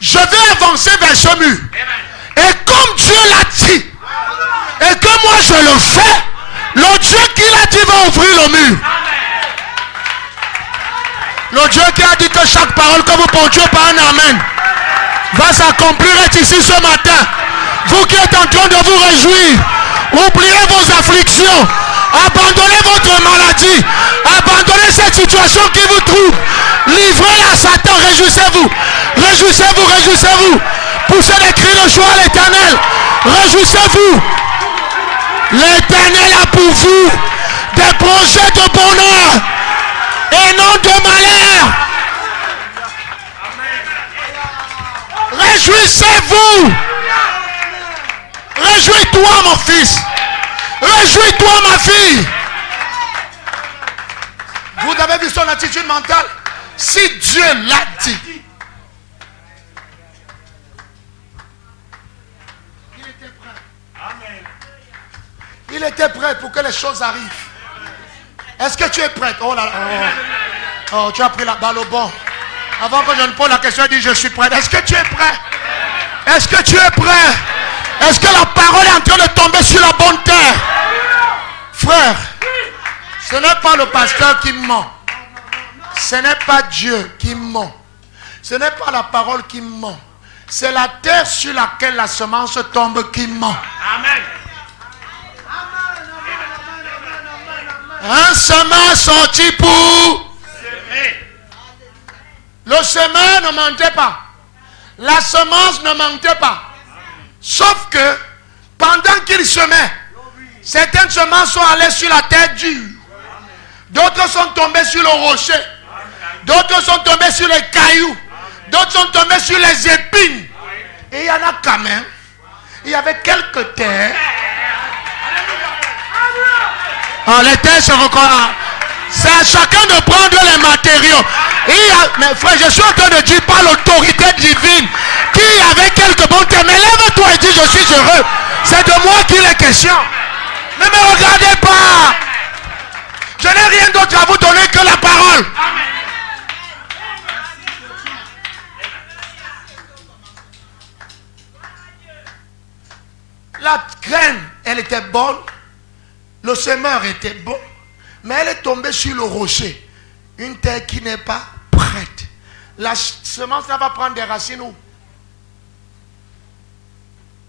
je vais avancer vers ce mur. Et comme Dieu l'a dit, et que moi je le fais, le Dieu qui l'a dit va ouvrir le mur. Le Dieu qui a dit que chaque parole que vous portez par un amen va s'accomplir est ici ce matin. Vous qui êtes en train de vous réjouir, oubliez vos afflictions, abandonnez votre maladie, abandonnez cette situation qui vous trouble, livrez-la à Satan, réjouissez-vous, réjouissez-vous, réjouissez-vous, poussez des cris de joie à l'Éternel, réjouissez-vous. L'Éternel a pour vous des projets de bonheur et non de malheur. Réjouissez-vous. Réjouis-toi mon fils. Réjouis-toi ma fille. Vous avez vu son attitude mentale? Si Dieu l'a dit, il était prêt. Il était prêt pour que les choses arrivent. Est-ce que tu es prête? Oh là là. Oh, tu as pris la balle au bon. Avant que je ne pose la question, il dit je suis prêt. Est-ce que tu es prêt? Est-ce que tu es prêt? Est-ce que la parole est en train de tomber sur la bonne terre? Frère, ce n'est pas le pasteur qui ment. Ce n'est pas Dieu qui ment. Ce n'est pas la parole qui ment. C'est la terre sur laquelle la semence tombe qui ment. Amen. Un semence sorti pour. Le semeur ne mentait pas. La semence ne mentait pas. Sauf que, pendant qu'il semait, certaines semences sont allées sur la terre dure. D'autres sont tombées sur le rocher. D'autres sont tombées sur les cailloux. D'autres sont tombées sur les épines. Et il y en a quand même. Il y avait quelques terres. Les terres se reconnaissent. C'est à chacun de prendre les matériaux. Mais frère, je suis en train de dire par l'autorité divine qu'il y avait quelques bons terres. Mais lève-toi et dis je suis heureux. C'est de moi qu'il est question. Ne me regardez pas. Je n'ai rien d'autre à vous donner que la parole. La graine, elle était bonne. Le semeur était bon. Mais elle est tombée sur le rocher. Une terre qui n'est pas prête. La semence, ça va prendre des racines où?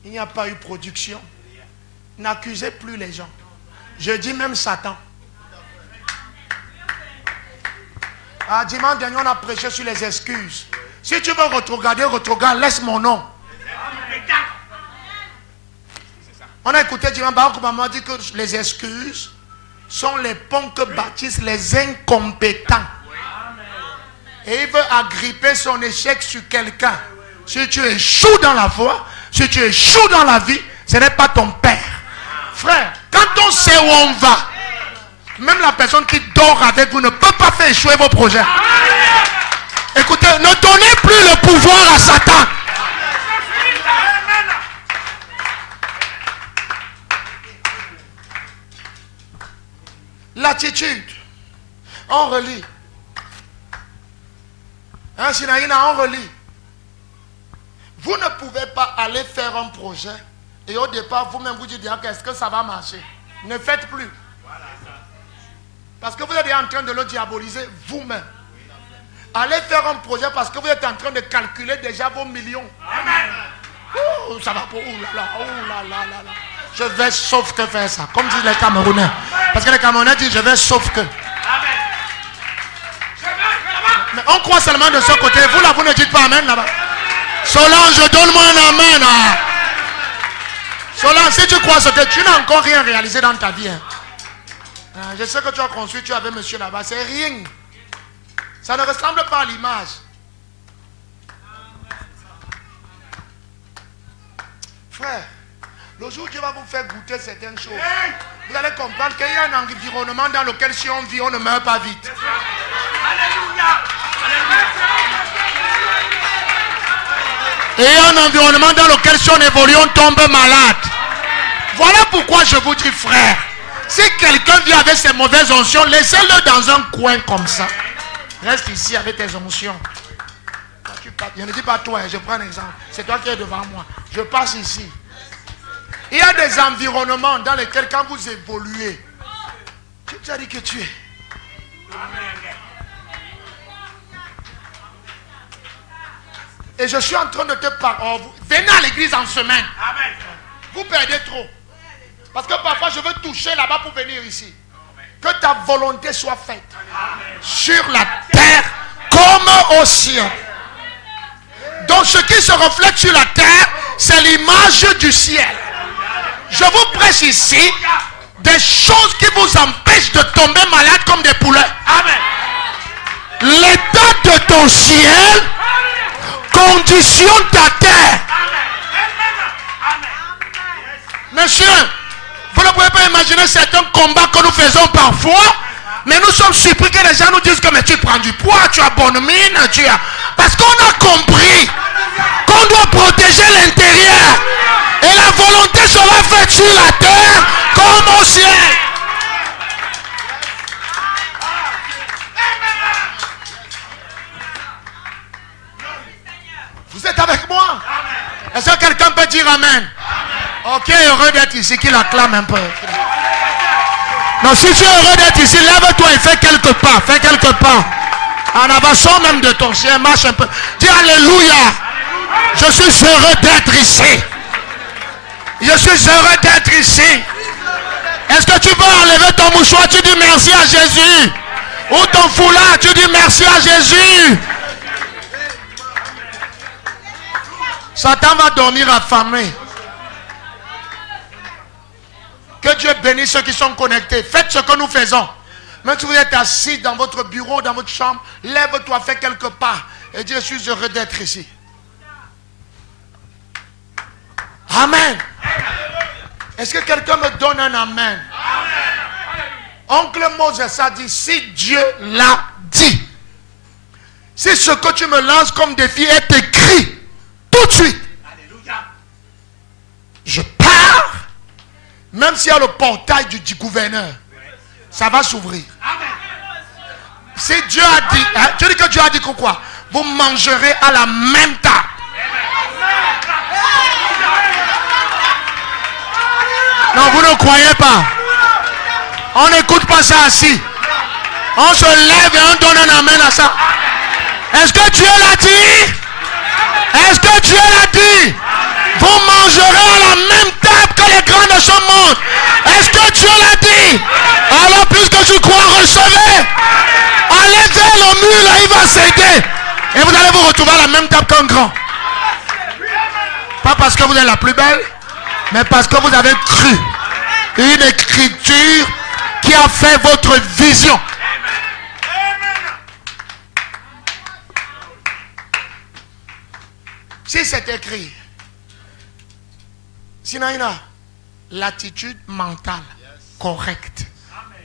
Il n'y a pas eu production. N'accusez plus les gens. Je dis même Satan. Dimanche dernier, on a prêché sur les excuses. Si tu veux regarder, laisse mon nom. On a écouté dimanche, Barack Obama dit que les excuses sont les ponts que bâtissent les incompétents. Et il veut agripper son échec sur quelqu'un. Si tu échoues dans la foi, si tu échoues dans la vie, ce n'est pas ton père. Frère, quand on sait où on va, même la personne qui dort avec vous ne peut pas faire échouer vos projets. Écoutez, ne donnez plus le pouvoir à Satan. L'attitude. On relit. Sinaïna, on relit. Vous ne pouvez pas aller faire un projet et au départ, vous-même vous dites, est-ce que ça va marcher? Ne faites plus. Parce que vous êtes en train de le diaboliser vous-même. Allez faire un projet parce que vous êtes en train de calculer déjà vos millions. Amen. Ça va pour... Je vais sauf que faire ça. Comme disent les Camerounais. Parce que les Camerounais disent, je vais sauf que. Mais on croit seulement de ce côté. Vous là, vous ne dites pas amen là-bas. Solange, donne-moi un amen. Hein. Solange, si tu crois ce que tu n'as encore rien réalisé dans ta vie. Hein. Je sais que tu as construit, tu avais monsieur là-bas. C'est rien. Ça ne ressemble pas à l'image. Frère, le jour où Dieu va vous faire goûter certaines choses, vous allez comprendre qu'il y a un environnement dans lequel si on vit, on ne meurt pas vite. Alléluia. Et un environnement dans lequel si on évolue, on tombe malade. Voilà pourquoi je vous dis, frère, si quelqu'un vit avec ses mauvaises onction, laissez-le dans un coin comme ça. Reste ici avec tes onction. Je ne dis pas toi, je prends un exemple. C'est toi qui es devant moi. Je passe ici. Il y a des environnements dans lesquels quand vous évoluez, tu as dit que tu es. Et je suis en train de te parler. Venez à l'église en semaine. Vous perdez trop. Parce que parfois je veux toucher là-bas pour venir ici. Que ta volonté soit faite. Sur la terre comme au ciel. Donc ce qui se reflète sur la terre, c'est l'image du ciel. Je vous prêche ici des choses qui vous empêchent de tomber malade comme des poulets. Amen. L'état de ton ciel conditionne ta terre. Monsieur, vous ne pouvez pas imaginer certains combats que nous faisons parfois, mais nous sommes surpris que les gens nous disent que mais tu prends du poids, tu as bonne mine, tu as... Parce qu'on a compris qu'on doit protéger l'intérieur. Et la volonté sera faite sur la terre comme au ciel. Vous êtes avec moi? Est-ce que quelqu'un peut dire amen? Ok, heureux d'être ici, qu'il acclame un peu. Non, si tu es heureux d'être ici, lève-toi et fais quelques pas. Fais quelques pas. En avançant même de ton chien, marche un peu. Dis alléluia. Je suis heureux d'être ici. Je suis heureux d'être ici. Est-ce que tu peux enlever ton mouchoir? Tu dis merci à Jésus. Ou ton foulard, tu dis merci à Jésus. Satan va dormir affamé. Que Dieu bénisse ceux qui sont connectés. Faites ce que nous faisons. Même si vous êtes assis dans votre bureau, dans votre chambre, lève-toi, fais quelques pas et dis, je suis heureux d'être ici. Amen. Est-ce que quelqu'un me donne un amen? Oncle Moses a dit, si Dieu l'a dit, si ce que tu me lances comme défi est écrit tout de suite, je pars, même s'il y a le portail du gouverneur, ça va s'ouvrir. Si Dieu a dit, tu dis que Dieu a dit quoi? Vous mangerez à la même table. Non, vous ne croyez pas. On n'écoute pas ça assis. On se lève et on donne un amen à ça. Est-ce que Dieu l'a dit? Est-ce que Dieu l'a dit? Vous mangerez à la même table que les grands de ce monde. Est-ce que Dieu l'a dit? Alors puisque tu crois, recevez. Allez vers le mur, là, il va s'aider. Et vous allez vous retrouver à la même table qu'un grand. Pas parce que vous êtes la plus belle, mais parce que vous avez cru. Une écriture qui a fait votre vision. Si c'est écrit, Sinaïna, l'attitude mentale correcte,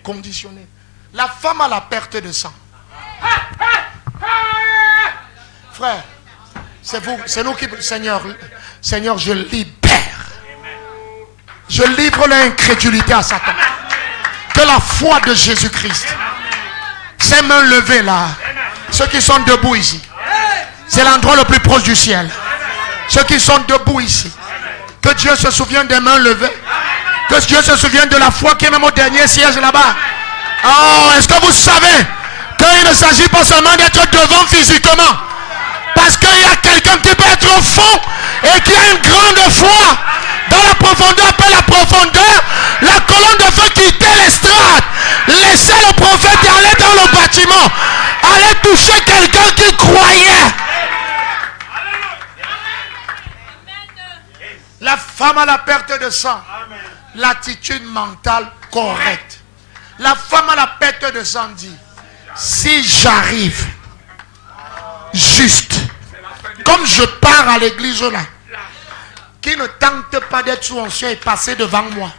conditionnée. La femme à la perte de sang. Frère, c'est vous, c'est nous qui... Seigneur, je libère. Je livre l'incrédulité à Satan. Que la foi de Jésus-Christ, ces mains levées là, ceux qui sont debout ici, c'est l'endroit le plus proche du ciel. Ceux qui sont debout ici, que Dieu se souvienne des mains levées. Que Dieu se souvienne de la foi qui est même au dernier siège là-bas. Oh, est-ce que vous savez qu'il ne s'agit pas seulement d'être devant physiquement? Parce qu'il y a quelqu'un qui peut être au fond et qui a une grande foi. Dans la profondeur, après la profondeur, la colonne de feu quittait l'estrade. Laissez le prophète et aller dans le bâtiment. Allez toucher quelqu'un qui croyait. La femme à la perte de sang. L'attitude mentale correcte. La femme à la perte de sang dit, si j'arrive juste, comme je pars à l'église là, qui ne tente pas d'être sous onction et passer devant moi.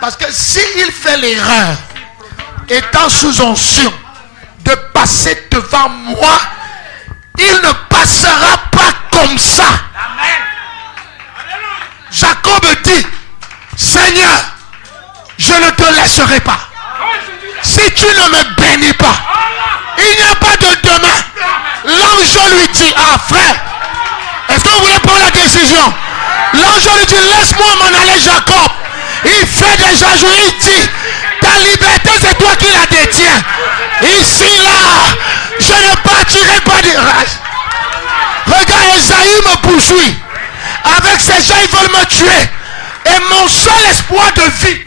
Parce que s'il fait l'erreur, étant sous onction, de passer devant moi, il ne passera pas comme ça. Jacob dit, Seigneur, je ne te laisserai pas. Si tu ne me bénis pas, il n'y a pas de demain. L'ange lui dit, ah frère, est-ce que vous voulez prendre la décision? L'ange lui dit, laisse-moi m'en aller Jacob. Il fait déjà jouer, il dit, ta liberté c'est toi qui la détiens. Ici là, je ne partirai pas de rage. Regarde, Esaïe me poursuit. Avec ces gens, ils veulent me tuer. Et mon seul espoir de vie,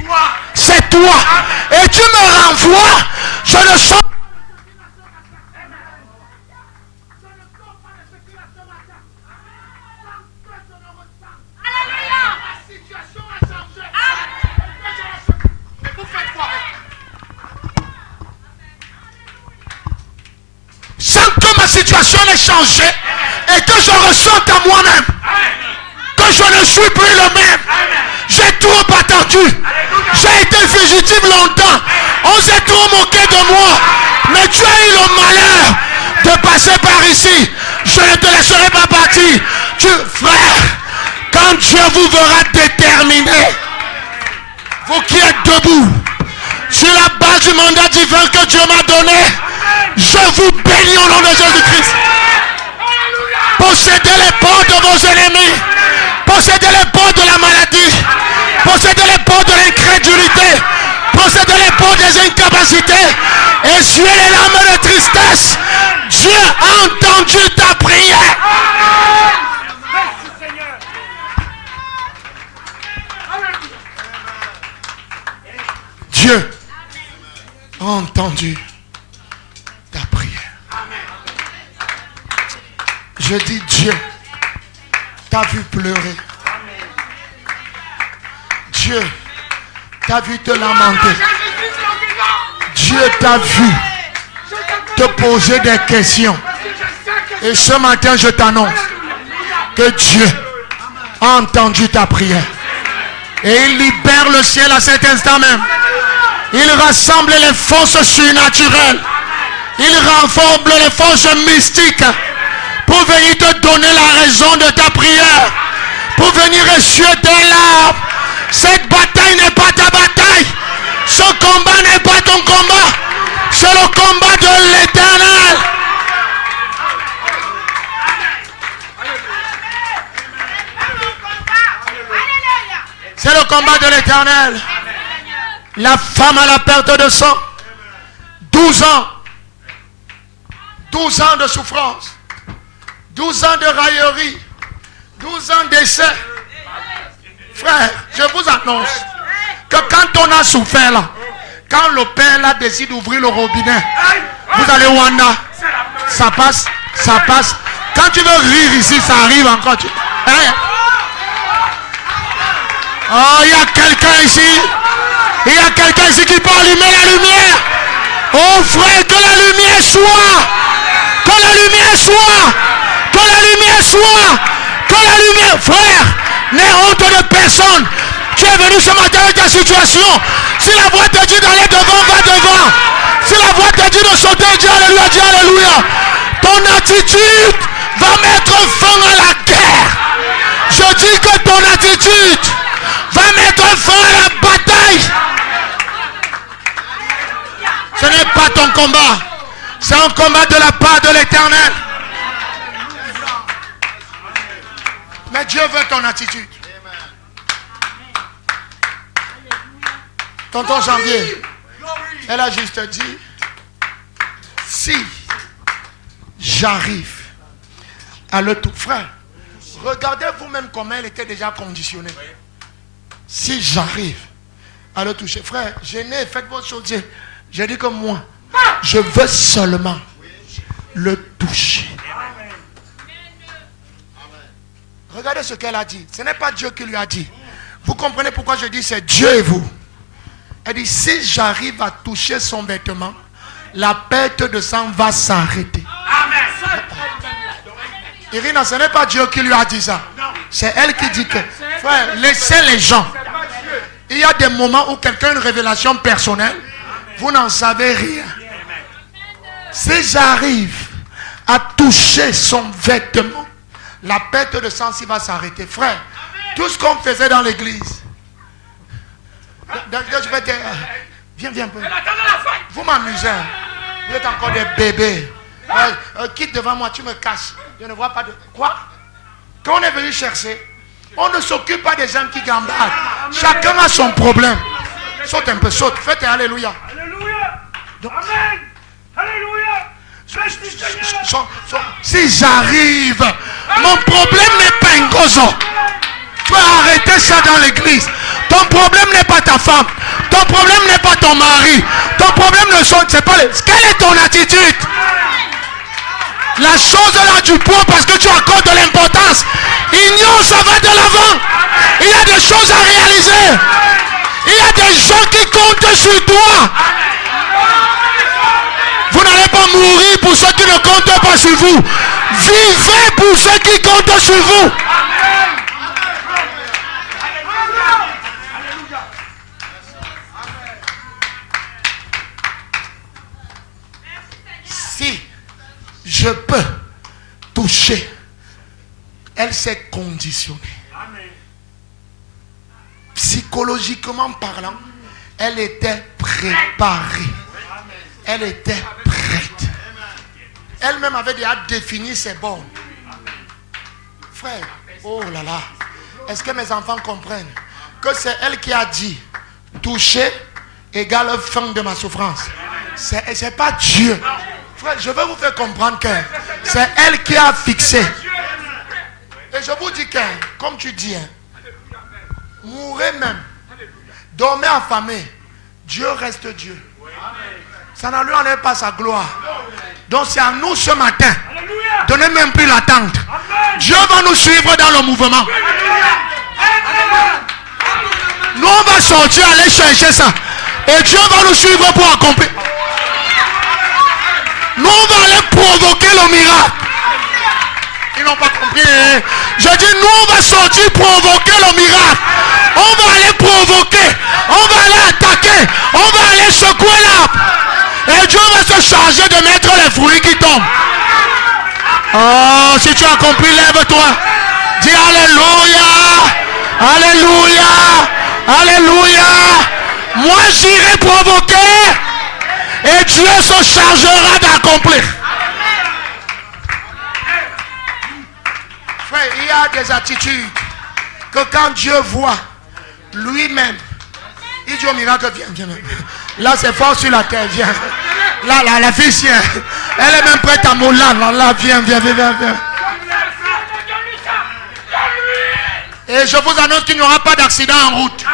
c'est toi. Et tu me renvoies, je ne sens. Sans que ma situation ait changé et que je ressente à moi-même que je ne suis plus le même. J'ai trop attendu. J'ai été fugitif longtemps. On s'est trop moqué de moi. Mais tu as eu le malheur de passer par ici. Je ne te laisserai pas partir. Frère, quand Dieu vous verra déterminé, vous qui êtes debout, sur la base du mandat divin que Dieu m'a donné, je vous bénis au nom de Jésus-Christ. Possédez les portes de vos ennemis. Possédez les portes de la maladie. Possédez les portes de l'incrédulité. Possédez les portes des incapacités. Essuyez les larmes de tristesse. Dieu a entendu ta prière. Dieu a entendu ta prière. Je dis Dieu t'a vu pleurer. Dieu t'a vu te lamenter. Dieu t'a vu te poser des questions. Et ce matin, je t'annonce que Dieu a entendu ta prière. Et il libère le ciel à cet instant même. Il rassemble les forces surnaturelles. Il rassemble les forces mystiques pour venir te donner la raison de ta prière. Pour venir essuyer tes larmes. Cette bataille n'est pas ta bataille. Ce combat n'est pas ton combat. C'est le combat de l'Éternel. C'est le combat de l'Éternel. La femme à la perte de sang. 12 ans. 12 ans de souffrance. 12 ans de raillerie. 12 ans d'essai. Frère, je vous annonce que quand on a souffert là, quand le père là décide d'ouvrir le robinet, vous allez au Wanda, ça passe, ça passe. Quand tu veux rire ici, ça arrive encore. Hein? Oh, il y a quelqu'un ici. Il y a quelqu'un ici qui peut allumer la lumière. Oh frère, que la lumière soit. Que la lumière soit. Que la lumière soit. Que la lumière, frère, n'aie honte de personne. Tu es venu ce matin avec ta situation. Si la voix te dit d'aller devant, va devant. Si la voix te dit de sauter, dis alléluia, dis alléluia. Ton attitude va mettre fin à la guerre. Je dis que ton attitude va mettre fin à la bataille. Ce n'est pas ton combat. C'est un combat de la part de l'Éternel. Mais Dieu veut ton attitude. Tonton Janvier, elle a juste dit, si j'arrive à le tout, frère, regardez vous-même comment elle était déjà conditionnée. Si j'arrive à le toucher, frère, gênez, faites votre chose. J'ai dit que moi, je veux seulement le toucher. Regardez ce qu'elle a dit. Ce n'est pas Dieu qui lui a dit. Vous comprenez pourquoi je dis c'est Dieu et vous. Elle dit, si j'arrive à toucher son vêtement, la perte de sang va s'arrêter. Irina, ce n'est pas Dieu qui lui a dit ça. C'est elle qui dit que, frère, laissez les gens. Il y a des moments où quelqu'un a une révélation personnelle, vous n'en savez rien. Si j'arrive à toucher son vêtement, la perte de sang va s'arrêter. Frère, tout ce qu'on faisait dans l'église, je vais te... Viens un peu. Vous m'amusez. Vous êtes encore des bébés. Quitte devant moi, tu me caches. Je ne vois pas de... Quoi? Quand on est venu chercher, on ne s'occupe pas des gens qui gambadent. Chacun a son problème. Saute un peu, saute. Faites un alléluia. Alléluia. Donc, Amen. Alléluia. Si j'arrive, mon problème n'est pas un gozo. Tu vas arrêter ça dans l'église. Ton problème n'est pas ta femme. Ton problème n'est pas ton mari. Ton problème ne sont pas les... Quelle est ton attitude? La chose là du poids parce que tu accordes de l'importance. Ignore, ça va de l'avant. Il y a des choses à réaliser. Il y a des gens qui comptent sur toi. Vous n'allez pas mourir pour ceux qui ne comptent pas sur vous. Vivez pour ceux qui comptent sur vous. Si je peux toucher, elle s'est conditionnée. Psychologiquement parlant, elle était préparée. Elle était prête. Elle-même avait déjà défini ses bornes. Frère, oh là là, est-ce que mes enfants comprennent que c'est elle qui a dit toucher égale fin de ma souffrance? C'est pas Dieu. Frère, je veux vous faire comprendre que c'est elle qui a fixé. Et je vous dis que, comme tu dis, mourrez même, dormez affamé, Dieu reste Dieu. Ça ne lui enlève pas sa gloire. Donc c'est à nous ce matin de ne même plus l'attendre. Dieu va nous suivre dans le mouvement. Nous, on va sortir, aller chercher ça. Et Dieu va nous suivre pour accomplir. Nous, on va aller provoquer le miracle. Ils n'ont pas compris. Je dis, nous, on va sortir provoquer le miracle. On va aller provoquer. On va aller attaquer. On va aller secouer l'arbre. Et Dieu va se charger de mettre les fruits qui tombent. Oh, si tu as compris, lève-toi. Dis Alléluia. Alléluia. Alléluia. Moi, j'irai provoquer. Et Dieu se chargera d'accomplir. Frère, il y a des attitudes que quand Dieu voit lui-même, il dit au miracle, viens. Là, c'est fort sur la terre, viens. Là, la fille, elle est même prête à mourir. Là, viens. Et je vous annonce qu'il n'y aura pas d'accident en route.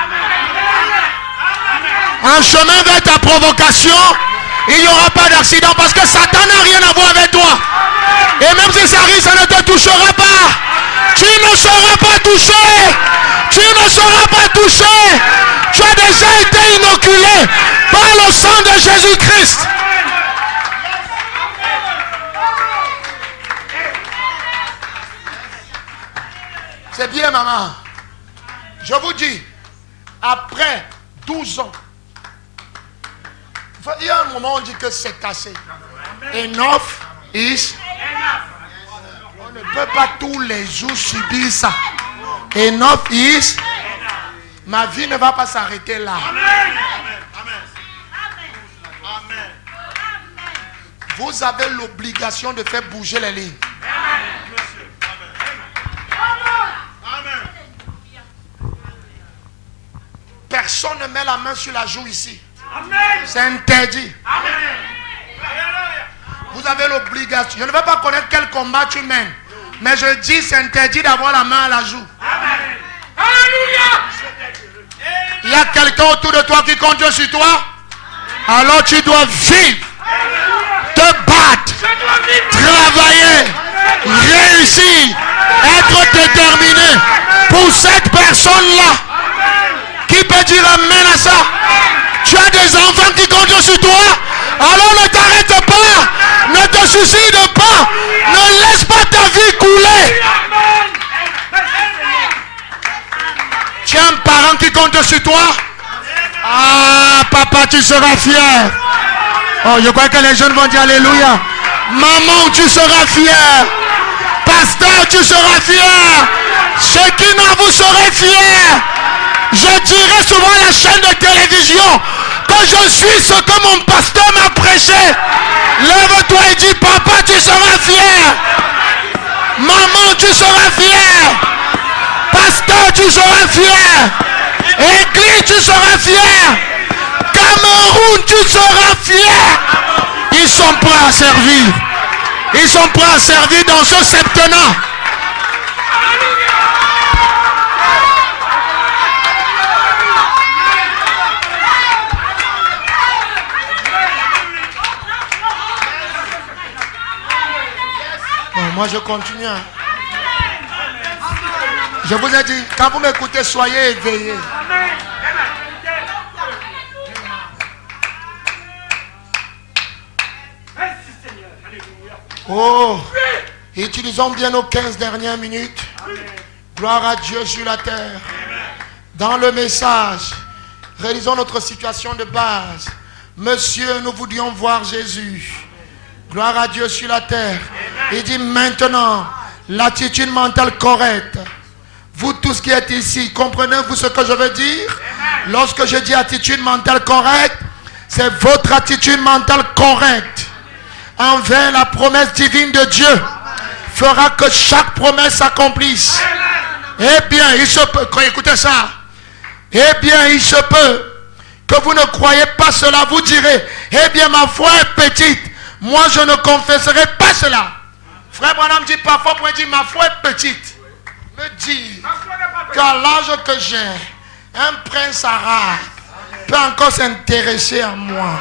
En chemin vers ta provocation, il n'y aura pas d'accident parce que Satan n'a rien à voir avec toi. Et même si ça arrive, ça ne te touchera pas. Tu ne seras pas touché. Tu ne seras pas touché. Tu as déjà été inoculé par le sang de Jésus-Christ. C'est bien, maman. Je vous dis, après 12 ans, il y a un moment où on dit que c'est assez. Enough is. On ne peut pas tous les jours subir ça. Enough is. Ma vie ne va pas s'arrêter là. Vous avez l'obligation de faire bouger les lignes. Personne ne met la main sur la joue ici. C'est interdit. Vous avez l'obligation. Je ne veux pas connaître quel combat tu mènes. Mais je dis c'est interdit d'avoir la main à la joue. Il y a quelqu'un autour de toi qui compte sur toi. Alors tu dois vivre. Te battre. Travailler. Réussir. Être déterminé. Pour cette personne-là. Qui peut dire amen à ça? Tu as des enfants qui comptent sur toi. Alors ne t'arrête pas. Ne te suicide pas. Ne laisse pas ta vie couler. Tu as un parent qui compte sur toi. Ah, papa, tu seras fier. Oh, je crois que les jeunes vont dire alléluia. Maman, tu seras fier. Pasteur, tu seras fier. Chacun, vous serez fier. Je dirai souvent à la chaîne de télévision que je suis ce que mon pasteur m'a prêché. Lève-toi et dis, papa, tu seras fier. Maman, tu seras fier. Pasteur, tu seras fier. Église, tu seras fier. Cameroun, tu seras fier. Ils sont prêts à servir. Ils sont prêts à servir dans ce septennat. Moi je continue. Je vous ai dit, quand vous m'écoutez, soyez éveillés. Oh, utilisons bien nos 15 dernières minutes. Gloire à Dieu sur la terre. Dans le message, réalisons notre situation de base. Monsieur, nous voulions voir Jésus. Gloire à Dieu sur la terre. Il dit maintenant, l'attitude mentale correcte. Vous tous qui êtes ici, comprenez-vous ce que je veux dire? Lorsque je dis attitude mentale correcte, c'est votre attitude mentale correcte envers la promesse divine de Dieu fera que chaque promesse s'accomplisse. Eh bien, il se peut, écoutez ça. Eh bien, il se peut que vous ne croyez pas cela. Vous direz, eh bien, ma foi est petite. Moi, je ne confesserai pas cela. Frère Branham dit parfois, pour dire, ma foi est petite. Me dit qu'à l'âge que j'ai, un prince arabe peut encore s'intéresser à moi.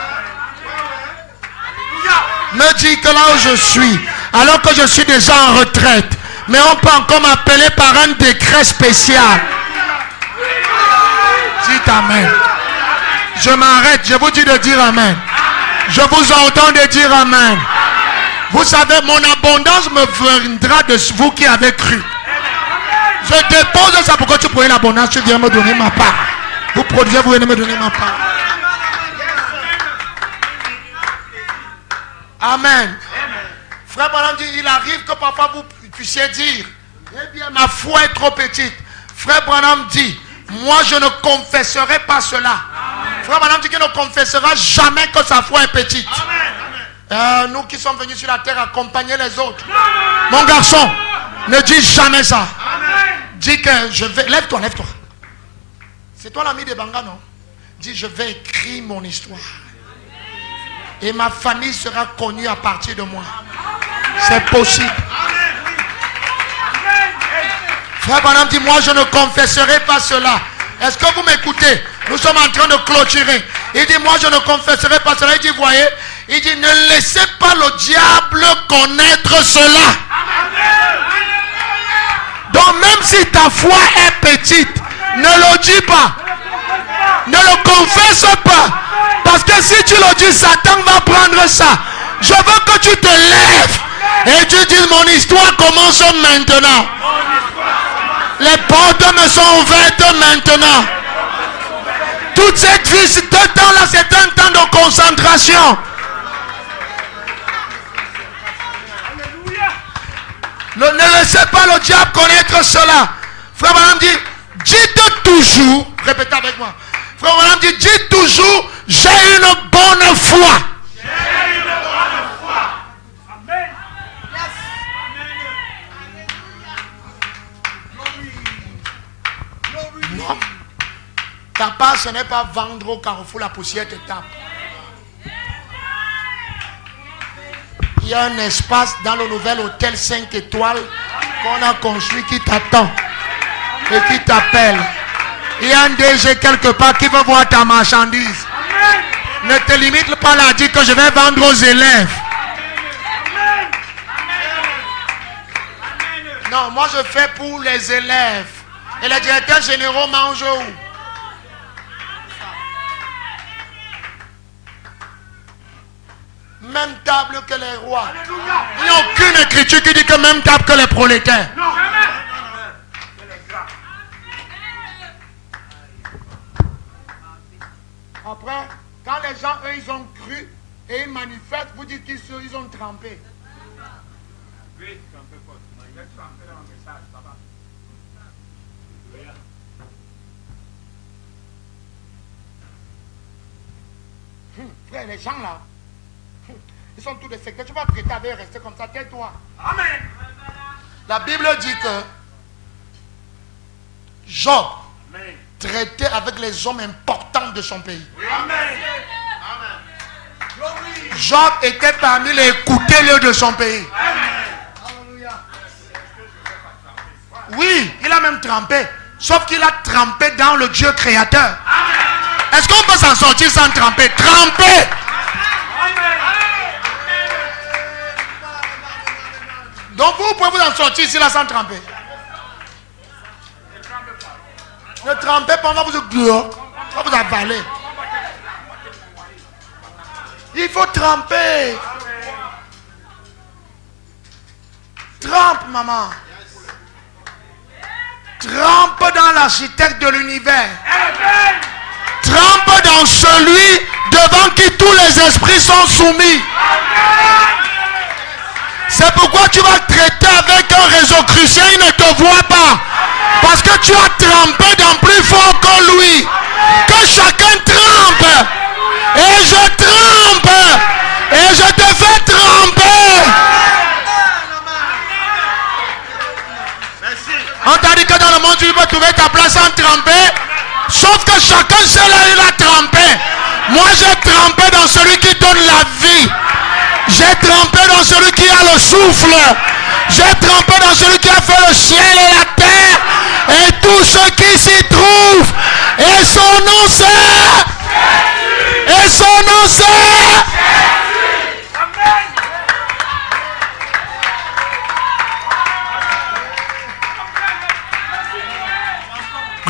Me dit que là où je suis, alors que je suis déjà en retraite, Mais on peut encore m'appeler par un décret spécial. Dites Amen. Je m'arrête, je vous dis de dire Amen. Je vous entends de dire Amen. Vous savez, mon abondance me viendra de vous qui avez cru. Je dépose ça. Pourquoi tu prenais l'abondance? Tu viens me donner ma part. Vous produisez, vous venez me donner ma part. Amen. Frère Branham dit, il arrive que parfois vous puissiez dire, eh bien ma foi est trop petite. Frère Branham dit, moi je ne confesserai pas cela. Frère Branham dit qu'il ne confessera jamais que sa foi est petite. Nous qui sommes venus sur la terre accompagner les autres. Mon garçon, ne dis jamais ça. Dis que je vais... Lève-toi, lève-toi. C'est toi l'ami de Banga, non? Dis, je vais écrire mon histoire. Et ma famille sera connue à partir de moi. C'est possible. Frère Branham dit, moi je ne confesserai pas cela. Est-ce que vous m'écoutez? Nous sommes en train de clôturer. Il dit, moi je ne confesserai pas cela. Il dit, voyez, il dit, ne laissez pas le diable connaître cela. Donc même si ta foi est petite, ne le dis pas. Ne le confesse pas. Parce que si tu le dis, Satan va prendre ça. Je veux que tu te lèves et tu dis, mon histoire commence maintenant. Les portes me sont ouvertes maintenant. Toute cette vie, ce temps-là, c'est un temps de concentration. Ne laissez pas le diable connaître cela. Frère Branham dit, dites toujours, répétez avec moi. Frère Branham dit, dites toujours, j'ai une bonne foi. J'ai une bonne foi. Amen. Non. Ta part, ce n'est pas vendre au carrefour, la poussière te tape. Il y a un espace dans le nouvel hôtel 5 étoiles qu'on a construit qui t'attend et qui t'appelle. Il y a un DG quelque part qui veut voir ta marchandise. Ne te limite pas là à dire que je vais vendre aux élèves. Non, moi je fais pour les élèves. Et les directeurs généraux mangent où? Même table que les rois. Il n'y a aucune écriture qui dit que même table que les prolétaires. Après, quand les gens, eux, ils ont cru et ils manifestent, vous dites qu'ils ont trempé. Frère, les gens là, ils sont tous des secteurs. Tu vas traiter avec eux, rester comme ça, tais-toi. Amen. La Bible dit que Job traitait avec les hommes importants de son pays. Amen. Job était parmi les écoutez-le de son pays. Amen. Oui, il a même trempé. Sauf qu'il a trempé dans le Dieu créateur. Est-ce qu'on peut s'en sortir sans tremper? Tremper. Donc vous pouvez vous en sortir ici là sans tremper. Ne trempez pas, on va vous avaler. Il faut tremper. Trempe, maman. Trempe dans l'architecte de l'univers. Trempe dans celui devant qui tous les esprits sont soumis. C'est pourquoi tu vas traiter avec un réseau chrétien, il ne te voit pas. Parce que tu as trempé dans plus fort que lui. Que chacun trempe. Et je trempe. Et je te fais tremper. On t'a dit que dans le monde tu peux trouver ta place sans tremper. Sauf que chacun sait là il a trempé. Moi j'ai trempé dans celui qui donne la vie. J'ai trempé dans celui qui a le souffle. J'ai trempé dans celui qui a fait le ciel et la terre. Et tout ce qui s'y trouve. Et son nom c'est. Et son nom c'est.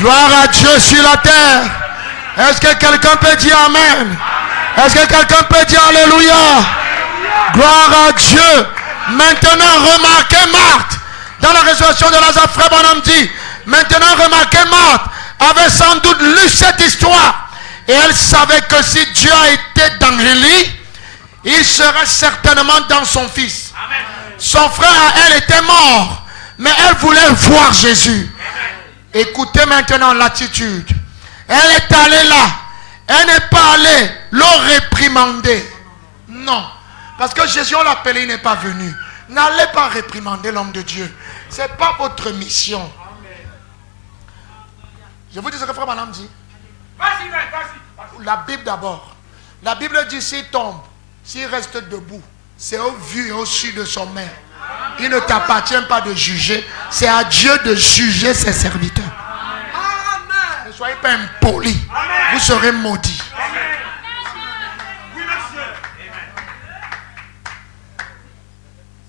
Gloire à Dieu sur la terre. Est-ce que quelqu'un peut dire Amen? Est-ce que quelqu'un peut dire Alléluia? Gloire à Dieu. Maintenant, remarquez Marthe. Dans la résurrection de Lazare, frère Branham dit, maintenant, remarquez Marthe avait sans doute lu cette histoire. Et elle savait que si Dieu a été dans Élie, il serait certainement dans son fils. Son frère à elle était mort, mais elle voulait voir Jésus. Écoutez maintenant l'attitude. Elle est allée là. Elle n'est pas allée le réprimander. Non. Parce que Jésus, on l'appelait, il n'est pas venu. N'allez pas réprimander l'homme de Dieu. Ce n'est pas votre mission. Je vous dis ce que frère Branham dit. Vas-y. La Bible d'abord. La Bible dit s'il tombe, s'il reste debout, c'est au vu et au su de son maître. Il ne t'appartient pas de juger. C'est à Dieu de juger ses serviteurs. Ne soyez pas impolis. Vous serez maudits.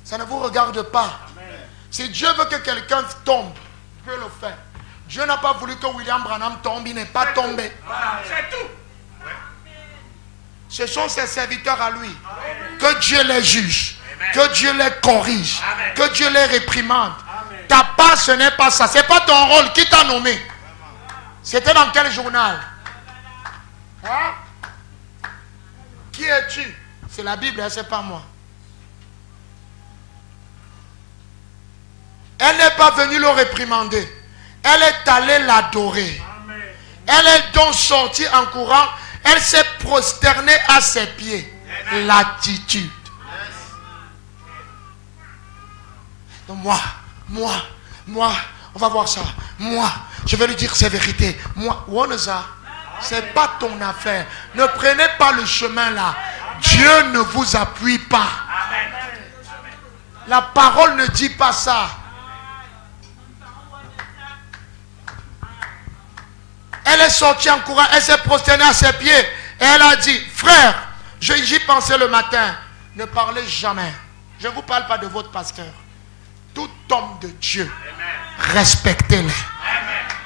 Ça ne vous regarde pas. Si Dieu veut que quelqu'un tombe, il peut le faire. Dieu n'a pas voulu que William Branham tombe, il n'est pas tombé. C'est tout. Ce sont ses serviteurs à lui. Que Dieu les juge, que Dieu les corrige, que Dieu les réprimande. Ta part, ce n'est pas ça. Ce n'est pas ton rôle. Qui t'a nommé? C'était dans quel journal? Hein? Qui es-tu? C'est la Bible, ce n'est pas moi. Elle n'est pas venue le réprimander. Elle est allée l'adorer. Elle est donc sortie en courant. Elle s'est prosternée à ses pieds. L'attitude. Donc moi, on va voir ça. Moi, je vais lui dire ces vérités. Moi, Wonza, c'est pas ton affaire. Ne prenez pas le chemin là. Dieu ne vous appuie pas. La parole ne dit pas ça. Elle est sortie en courant, elle s'est prosternée à ses pieds. Et elle a dit, frère, j'y pensais le matin. Ne parlez jamais. Je ne vous parle pas de votre pasteur. Tout homme de Dieu, respectez-les.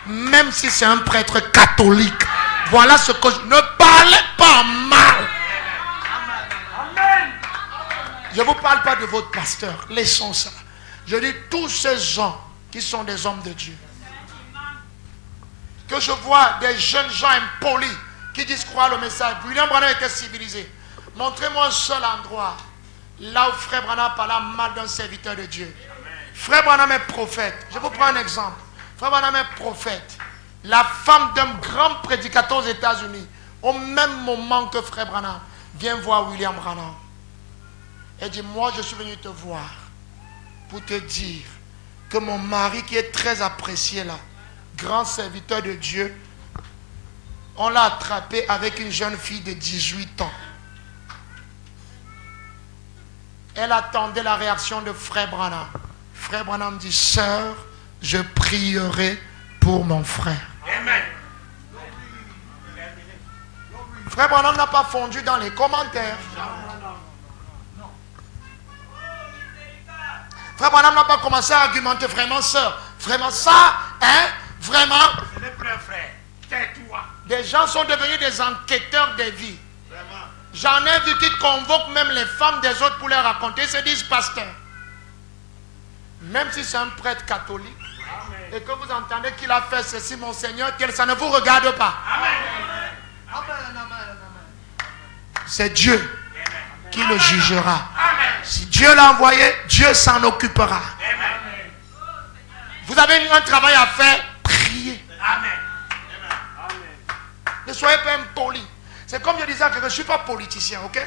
Même si c'est un prêtre catholique. Voilà ce que je... Ne parlez pas mal. Je ne vous parle pas de votre pasteur. Laissons ça. Je dis tous ces gens qui sont des hommes de Dieu. Que je vois des jeunes gens impolis qui disent croire le message. William Branham était civilisé. Montrez-moi un seul endroit là où frère Branham parlait mal d'un serviteur de Dieu. Frère Branham est prophète. Je vous prends un exemple. Frère Branham est prophète. La femme d'un grand prédicateur aux États-Unis, au même moment que frère Branham, vient voir William Branham. Elle dit, moi je suis venu te voir pour te dire que mon mari qui est très apprécié là, grand serviteur de Dieu, on l'a attrapé avec une jeune fille de 18 ans. Elle attendait la réaction de frère Branham. Frère Branham dit, sœur, je prierai pour mon frère. Amen. Frère Branham n'a pas fondu dans les commentaires. Frère Branham n'a pas commencé à argumenter, vraiment sœur, vraiment ça, hein, vraiment. Ce n'est plus un frère. Tais-toi. Des gens sont devenus des enquêteurs des vies. J'en ai vu qui convoquent même les femmes des autres pour leur raconter. Ils se disent pasteur. Même si c'est un prêtre catholique. Amen. Et que vous entendez qu'il a fait ceci, mon Seigneur, ça ne vous regarde pas. Amen. C'est Dieu qui le jugera. Amen. Si Dieu l'a envoyé, Dieu s'en occupera. Amen. Vous avez un travail à faire, priez. Amen. Ne soyez pas impoli. C'est comme je disais que je ne suis pas politicien, ok?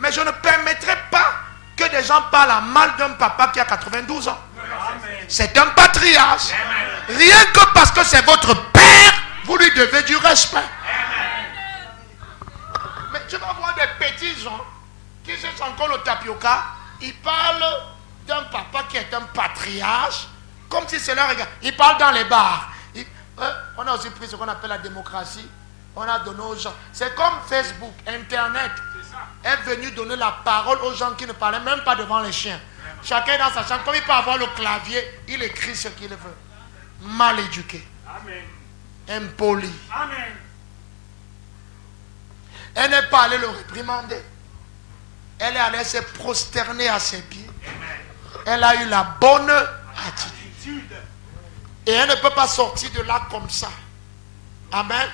Mais je ne permettrai pas que des gens parlent mal d'un papa qui a 92 ans. C'est un patriarche. Rien que parce que c'est votre père, vous lui devez du respect. Mais tu vas voir des petits gens qui cherchent encore le tapioca. Ils parlent d'un papa qui est un patriarche, comme si c'est leur regard. Ils parlent dans les bars. On a aussi pris ce qu'on appelle la démocratie. On a donné aux gens. C'est comme Facebook, Internet est venu donner la parole aux gens qui ne parlaient même pas devant les chiens. Chacun dans sa chambre, comme il peut avoir le clavier, il écrit ce qu'il veut. Mal éduqué. Amen. impoli. Amen. Elle n'est pas allée le réprimander. Elle est allée se prosterner à ses pieds. Elle a eu la bonne attitude. Et elle ne peut pas sortir de là comme ça. Amen.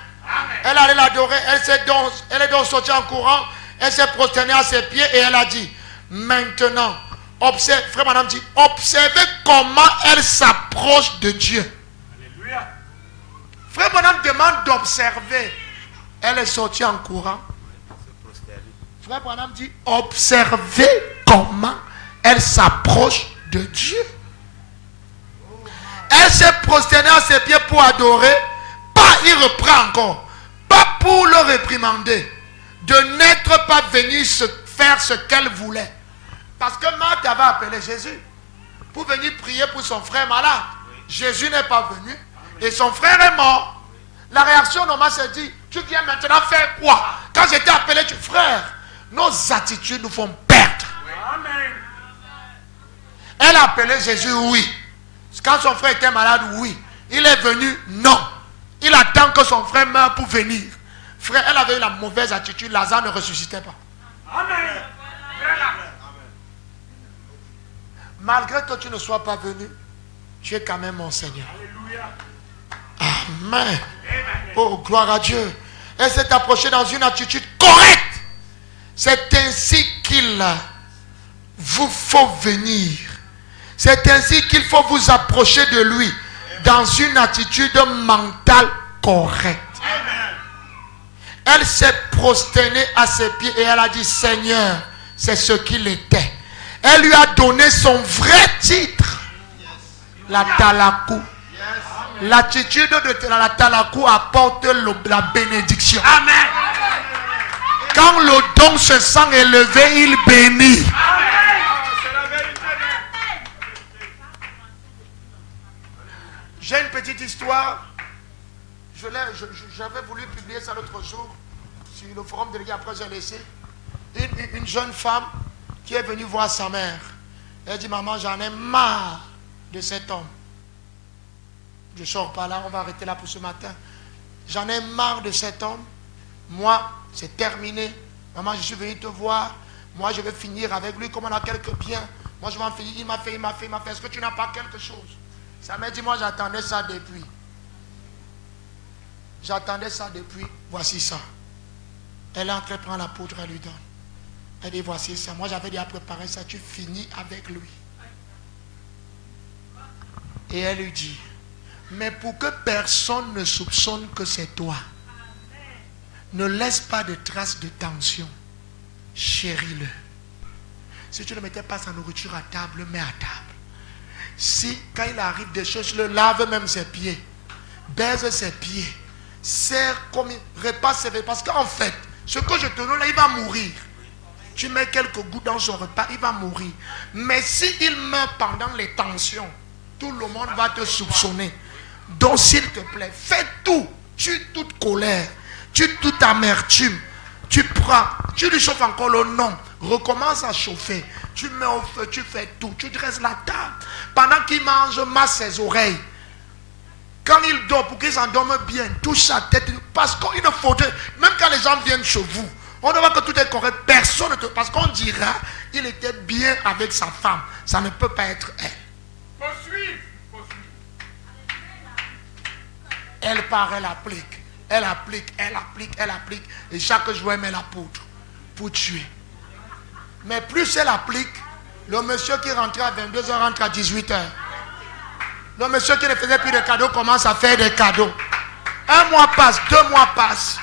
Elle allait l'adorer. Elle est donc sortie en courant. Elle s'est prosternée à ses pieds et elle a dit, maintenant, observe, frère madame dit, observez comment elle s'approche de Dieu. Alléluia. Frère madame demande d'observer. Elle est sortie en courant. Frère madame dit, observez comment elle s'approche de Dieu. Elle s'est prosternée à ses pieds pour adorer. Pas, il reprend encore. Pas pour le réprimander. De n'être pas venu faire ce qu'elle voulait. Parce que Marthe avait appelé Jésus pour venir prier pour son frère malade. Jésus n'est pas venu. Et son frère est mort. La réaction normale s'est dit, tu viens maintenant faire quoi? Quand j'étais appelé, frère, nos attitudes nous font perdre. Amen. Elle a appelé Jésus, oui. Quand son frère était malade, oui. Il est venu, non. Il attend que son frère meure pour venir. Frère, elle avait eu la mauvaise attitude. Lazare ne ressuscitait pas. Amen. Malgré que tu ne sois pas venu, tu es quand même mon Seigneur. Alléluia. Amen. Oh, gloire à Dieu. Elle s'est approchée dans une attitude correcte. C'est ainsi qu'il vous faut venir. C'est ainsi qu'il faut vous approcher de lui dans une attitude mentale correcte. Elle s'est prosternée à ses pieds et elle a dit, Seigneur, c'est ce qu'il était. Elle lui a donné son vrai titre. La talakou. L'attitude de la talakou apporte la bénédiction. Amen. Quand le don se sent élevé, il bénit. J'ai une petite histoire. J'avais voulu publier ça l'autre jour sur le forum délégué, après j'ai laissé. Une jeune femme qui est venue voir sa mère. Elle dit, maman, j'en ai marre de cet homme. Je sors par là, on va arrêter là pour ce matin. J'en ai marre de cet homme. Moi, c'est terminé. Maman, je suis venu te voir. Moi, je vais finir avec lui. Comme on a quelques biens. Moi, je vais en finir. Il m'a fait. Est-ce que tu n'as pas quelque chose? Sa mère dit, moi, j'attendais ça depuis. J'attendais ça depuis. Voici ça. Elle est en train de prendre la poudre, elle lui donne. Elle dit, voici ça. Moi, j'avais déjà préparé ça. Tu finis avec lui. Et elle lui dit, mais pour que personne ne soupçonne que c'est toi, ne laisse pas de traces de tension. Chéris-le. Si tu ne mettais pas sa nourriture à table, mets à table. Si, quand il arrive des choses, le lave même ses pieds. Baise ses pieds. Serre comme il repasse ses pieds. Parce qu'en fait, ce que je te donne là, il va mourir. Tu mets quelques gouttes dans son repas, il va mourir. Mais s'il meurt pendant les tensions, tout le monde va te soupçonner. Donc s'il te plaît, fais tout. Tue toute colère. Tue toute amertume. Tu prends, tu lui chauffes encore le nom. Recommence à chauffer. Tu mets au feu, tu fais tout. Tu dresses la table. Pendant qu'il mange, masse ses oreilles. Quand il dort, pour qu'il s'endorme bien, touche sa tête. Parce qu'il ne faudrait, même quand les gens viennent chez vous, on ne voit que tout est correct. Personne ne te... Parce qu'on dira, il était bien avec sa femme. Ça ne peut pas être elle. Poursuivre. Elle part, elle applique. Elle applique, elle applique, elle applique. Et chaque jour, elle met la poudre pour tuer. Mais plus elle applique, le monsieur qui rentrait à 22h rentre à 18h. Le monsieur qui ne faisait plus de cadeaux commence à faire des cadeaux. 1 mois passe, 2 mois passent.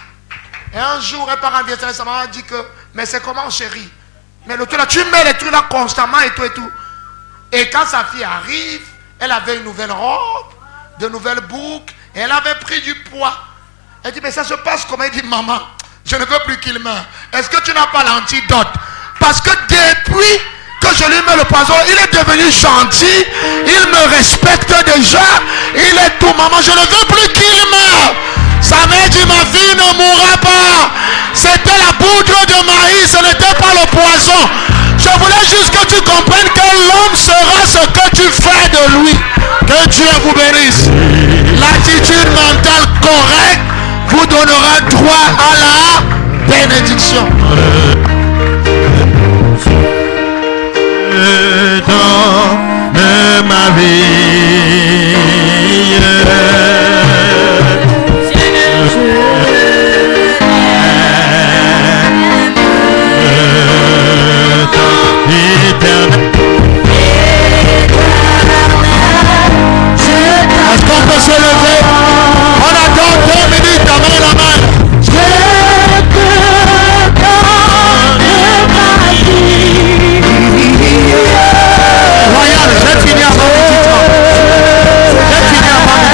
Et un jour, elle part en Vietnam, sa maman dit que, mais c'est comment chérie? Mais le truc là, tu mets les trucs là constamment et tout et tout. Et quand sa fille arrive, elle avait une nouvelle robe, de nouvelles boucles, et elle avait pris du poids. Elle dit, mais ça se passe comment? Elle dit, maman, je ne veux plus qu'il meure. Est-ce que tu n'as pas l'antidote? Parce que depuis que je lui mets le poison, il est devenu gentil, il me respecte déjà, il est tout, maman, je ne veux plus qu'il meure. Sa mère dit, ma fille ne mourra pas. C'était la poudre de maïs, ce n'était pas le poison. Je voulais juste que tu comprennes que l'homme sera ce que tu fais de lui. Que Dieu vous bénisse. L'attitude mentale correcte vous donnera droit à la bénédiction. Donne ma vie. Est-ce qu'on peut se lever? On attend 2 minutes, la main la main. Royal, j'ai fini avant le titre. J'ai fini avant le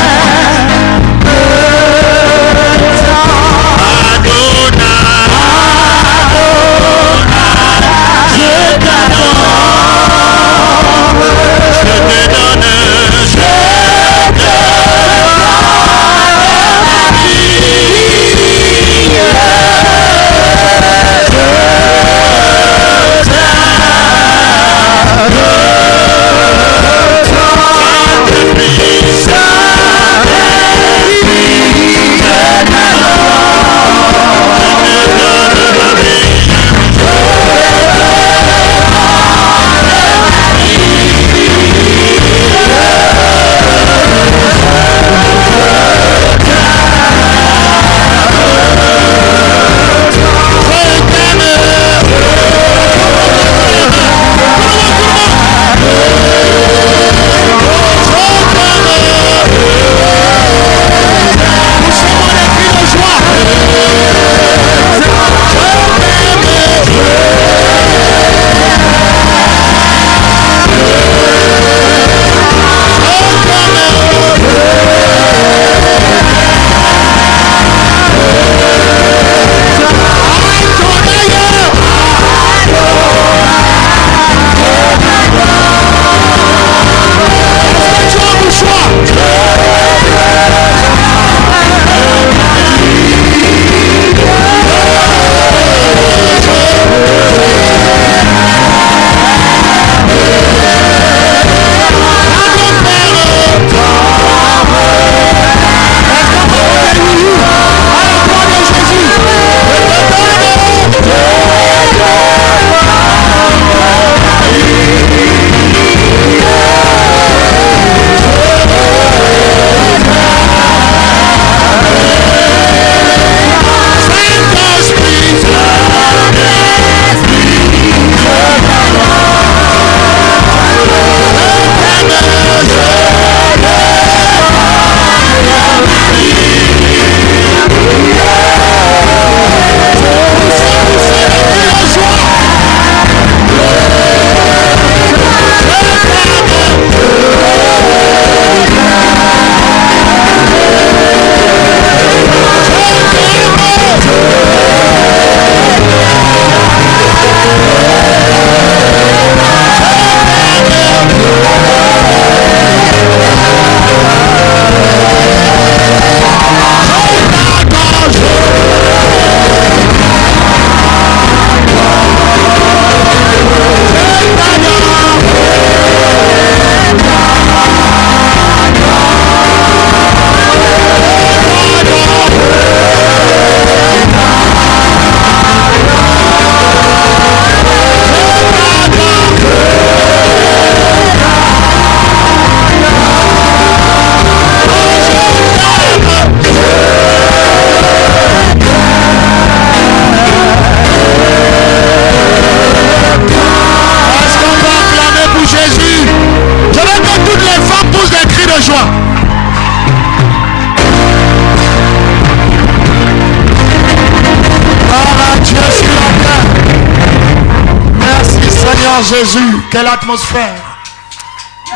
Jésus, quelle atmosphère.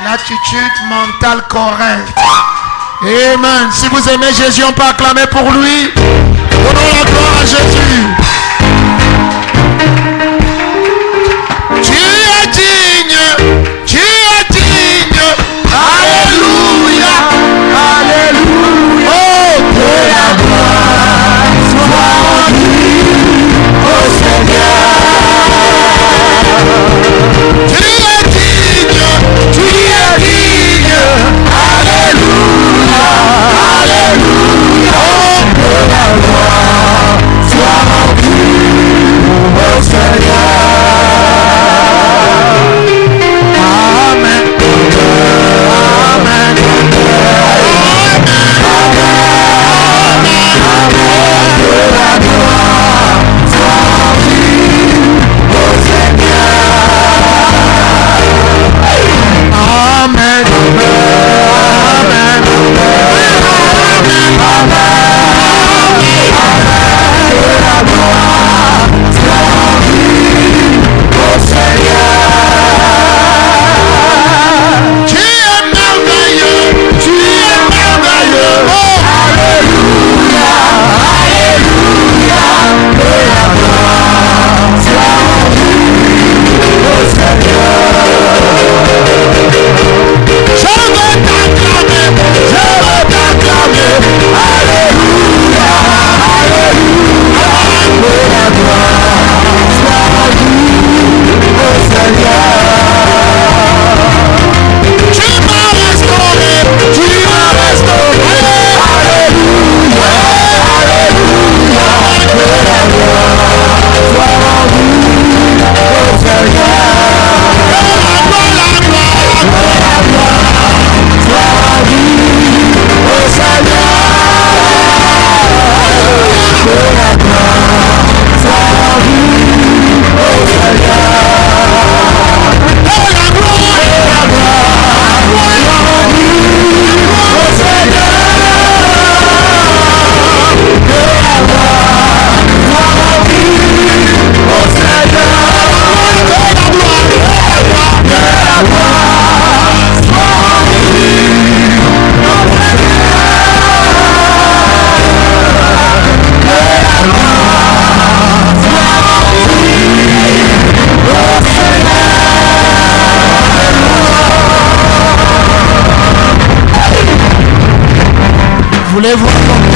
L'attitude mentale correcte. Amen. Si vous aimez Jésus, on peut acclamer pour lui. Donnons la gloire à Jésus. Tu es digne. Tu es digne. Alléluia. Alléluia. Oh, que la gloire soit rendue au Seigneur. Tu es digne, alléluia,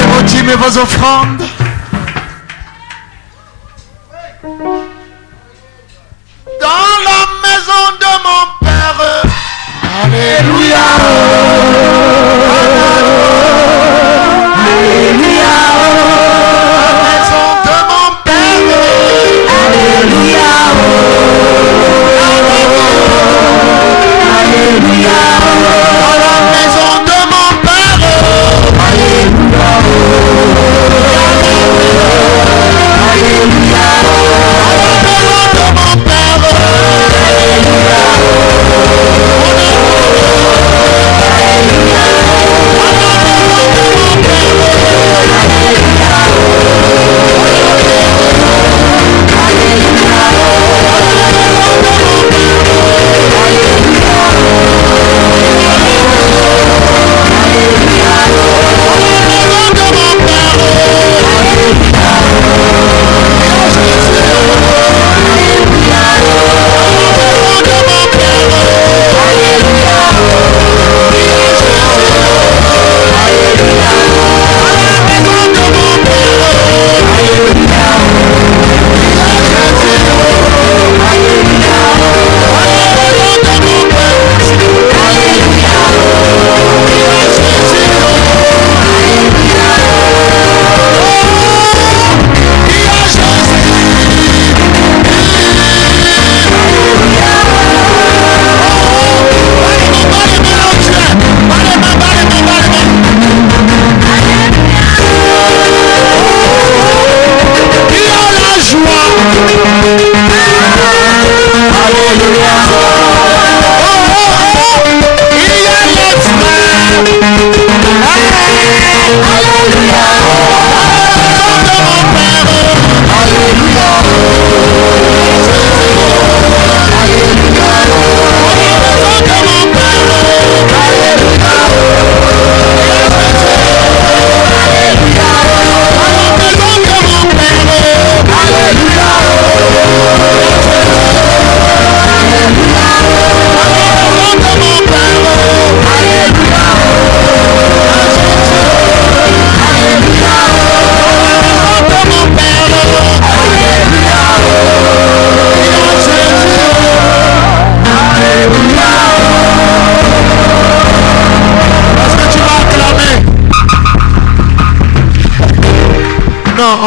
Apportez vos dîmes et vos offrandes. Dans la maison de mon Père. Alléluia. Alléluia. La maison de mon Père. Alléluia. Alléluia. Dans la maison de mon Père. Alléluia. Alléluia. Dans la maison de mon Père. Alléluia.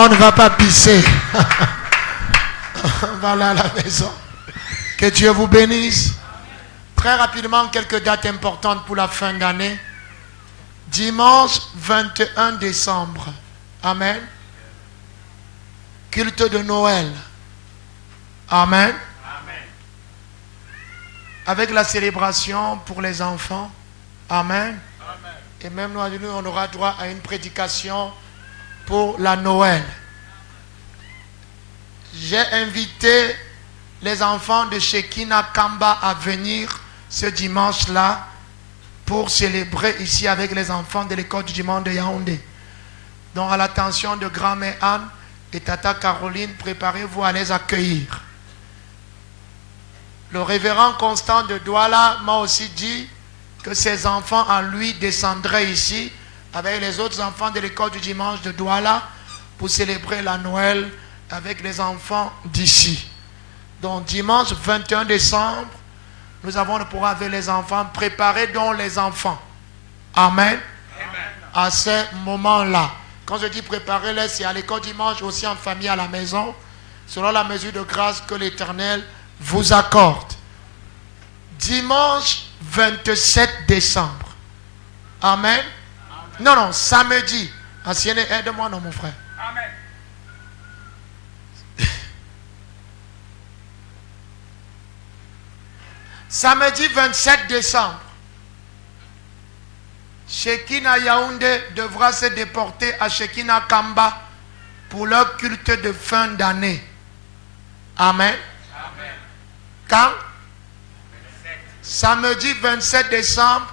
On ne va pas pisser. On va aller à la maison. Que Dieu vous bénisse. Très rapidement, quelques dates importantes pour la fin d'année. Dimanche 21 décembre. Amen. Culte de Noël. Amen. Avec la célébration pour les enfants. Amen. Et même nous, on aura droit à une prédication pour la Noël. J'ai invité les enfants de Shekina Kamba à venir ce dimanche-là pour célébrer ici avec les enfants de l'école du dimanche de Yaoundé. Donc à l'attention de grand-mère Anne et Tata Caroline, préparez-vous à les accueillir. Le révérend Constant de Douala m'a aussi dit que ses enfants en lui descendraient ici avec les autres enfants de l'école du dimanche de Douala pour célébrer la Noël avec les enfants d'ici. Donc dimanche 21 décembre, nous avons le programme avec les enfants. Préparez donc les enfants. Amen. À ce moment-là. Quand je dis préparez-les, c'est à l'école dimanche, aussi en famille à la maison, selon la mesure de grâce que l'Éternel vous accorde. Dimanche 27 décembre. Amen. Non, samedi. Ancienne, aide-moi, non, mon frère. Amen. Samedi 27 décembre. Shekina Yaoundé devra se déporter à Shekina Kamba pour leur culte de fin d'année. Amen. Amen. Quand? 27. Samedi 27 décembre,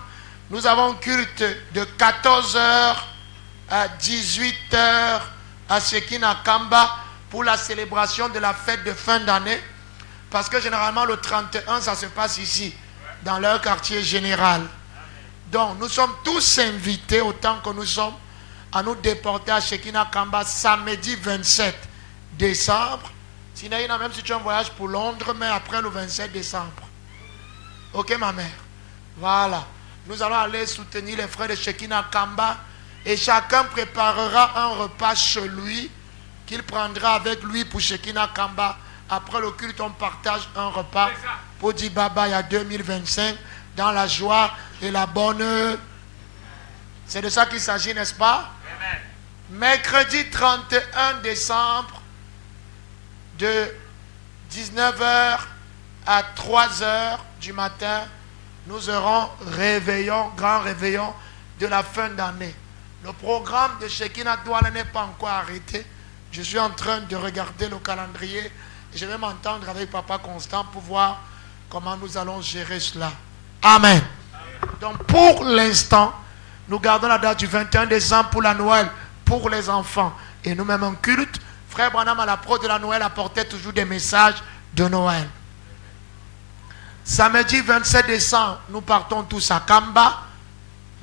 nous avons culte de 14h à 18h à Shekina Kamba pour la célébration de la fête de fin d'année. Parce que généralement le 31, ça se passe ici, dans leur quartier général. Donc nous sommes tous invités autant que nous sommes à nous déporter à Shekina Kamba samedi 27 décembre. Sinaïna, même si tu as un voyage pour Londres, mais après le 27 décembre. Ok, ma mère? Voilà. Nous allons aller soutenir les frères de Shekina Kamba et chacun préparera un repas chez lui qu'il prendra avec lui pour Shekina Kamba. Après le culte, on partage un repas pour dire bye bye à 2025 dans la joie et la bonne. C'est de ça qu'il s'agit, n'est-ce pas? Amen. Mercredi 31 décembre de 19h à 3h du matin, nous aurons grand réveillon de la fin d'année. Le programme de Shekina Douala n'est pas encore arrêté. Je suis en train de regarder le calendrier et je vais m'entendre avec Papa Constant pour voir comment nous allons gérer cela. Amen. Donc pour l'instant, nous gardons la date du 21 décembre pour la Noël, pour les enfants. Et nous-mêmes en culte, Frère Branham à l'approche de la Noël apportait toujours des messages de Noël. Samedi 27 décembre, nous partons tous à Kamba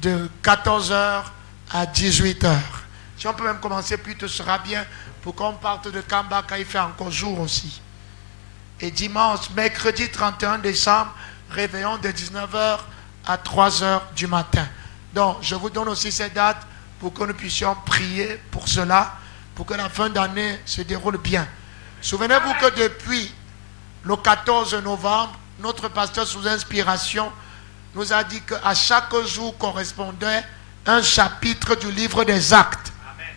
de 14h à 18h. Si on peut même commencer plus tôt, ce sera bien pour qu'on parte de Kamba quand il fait encore jour aussi. Et dimanche, mercredi 31 décembre, réveillon de 19h à 3h du matin. Donc, je vous donne aussi ces dates pour que nous puissions prier pour cela, pour que la fin d'année se déroule bien. Souvenez-vous que depuis le 14 novembre, notre pasteur sous inspiration nous a dit qu'à chaque jour correspondait un chapitre du livre des Actes. Amen.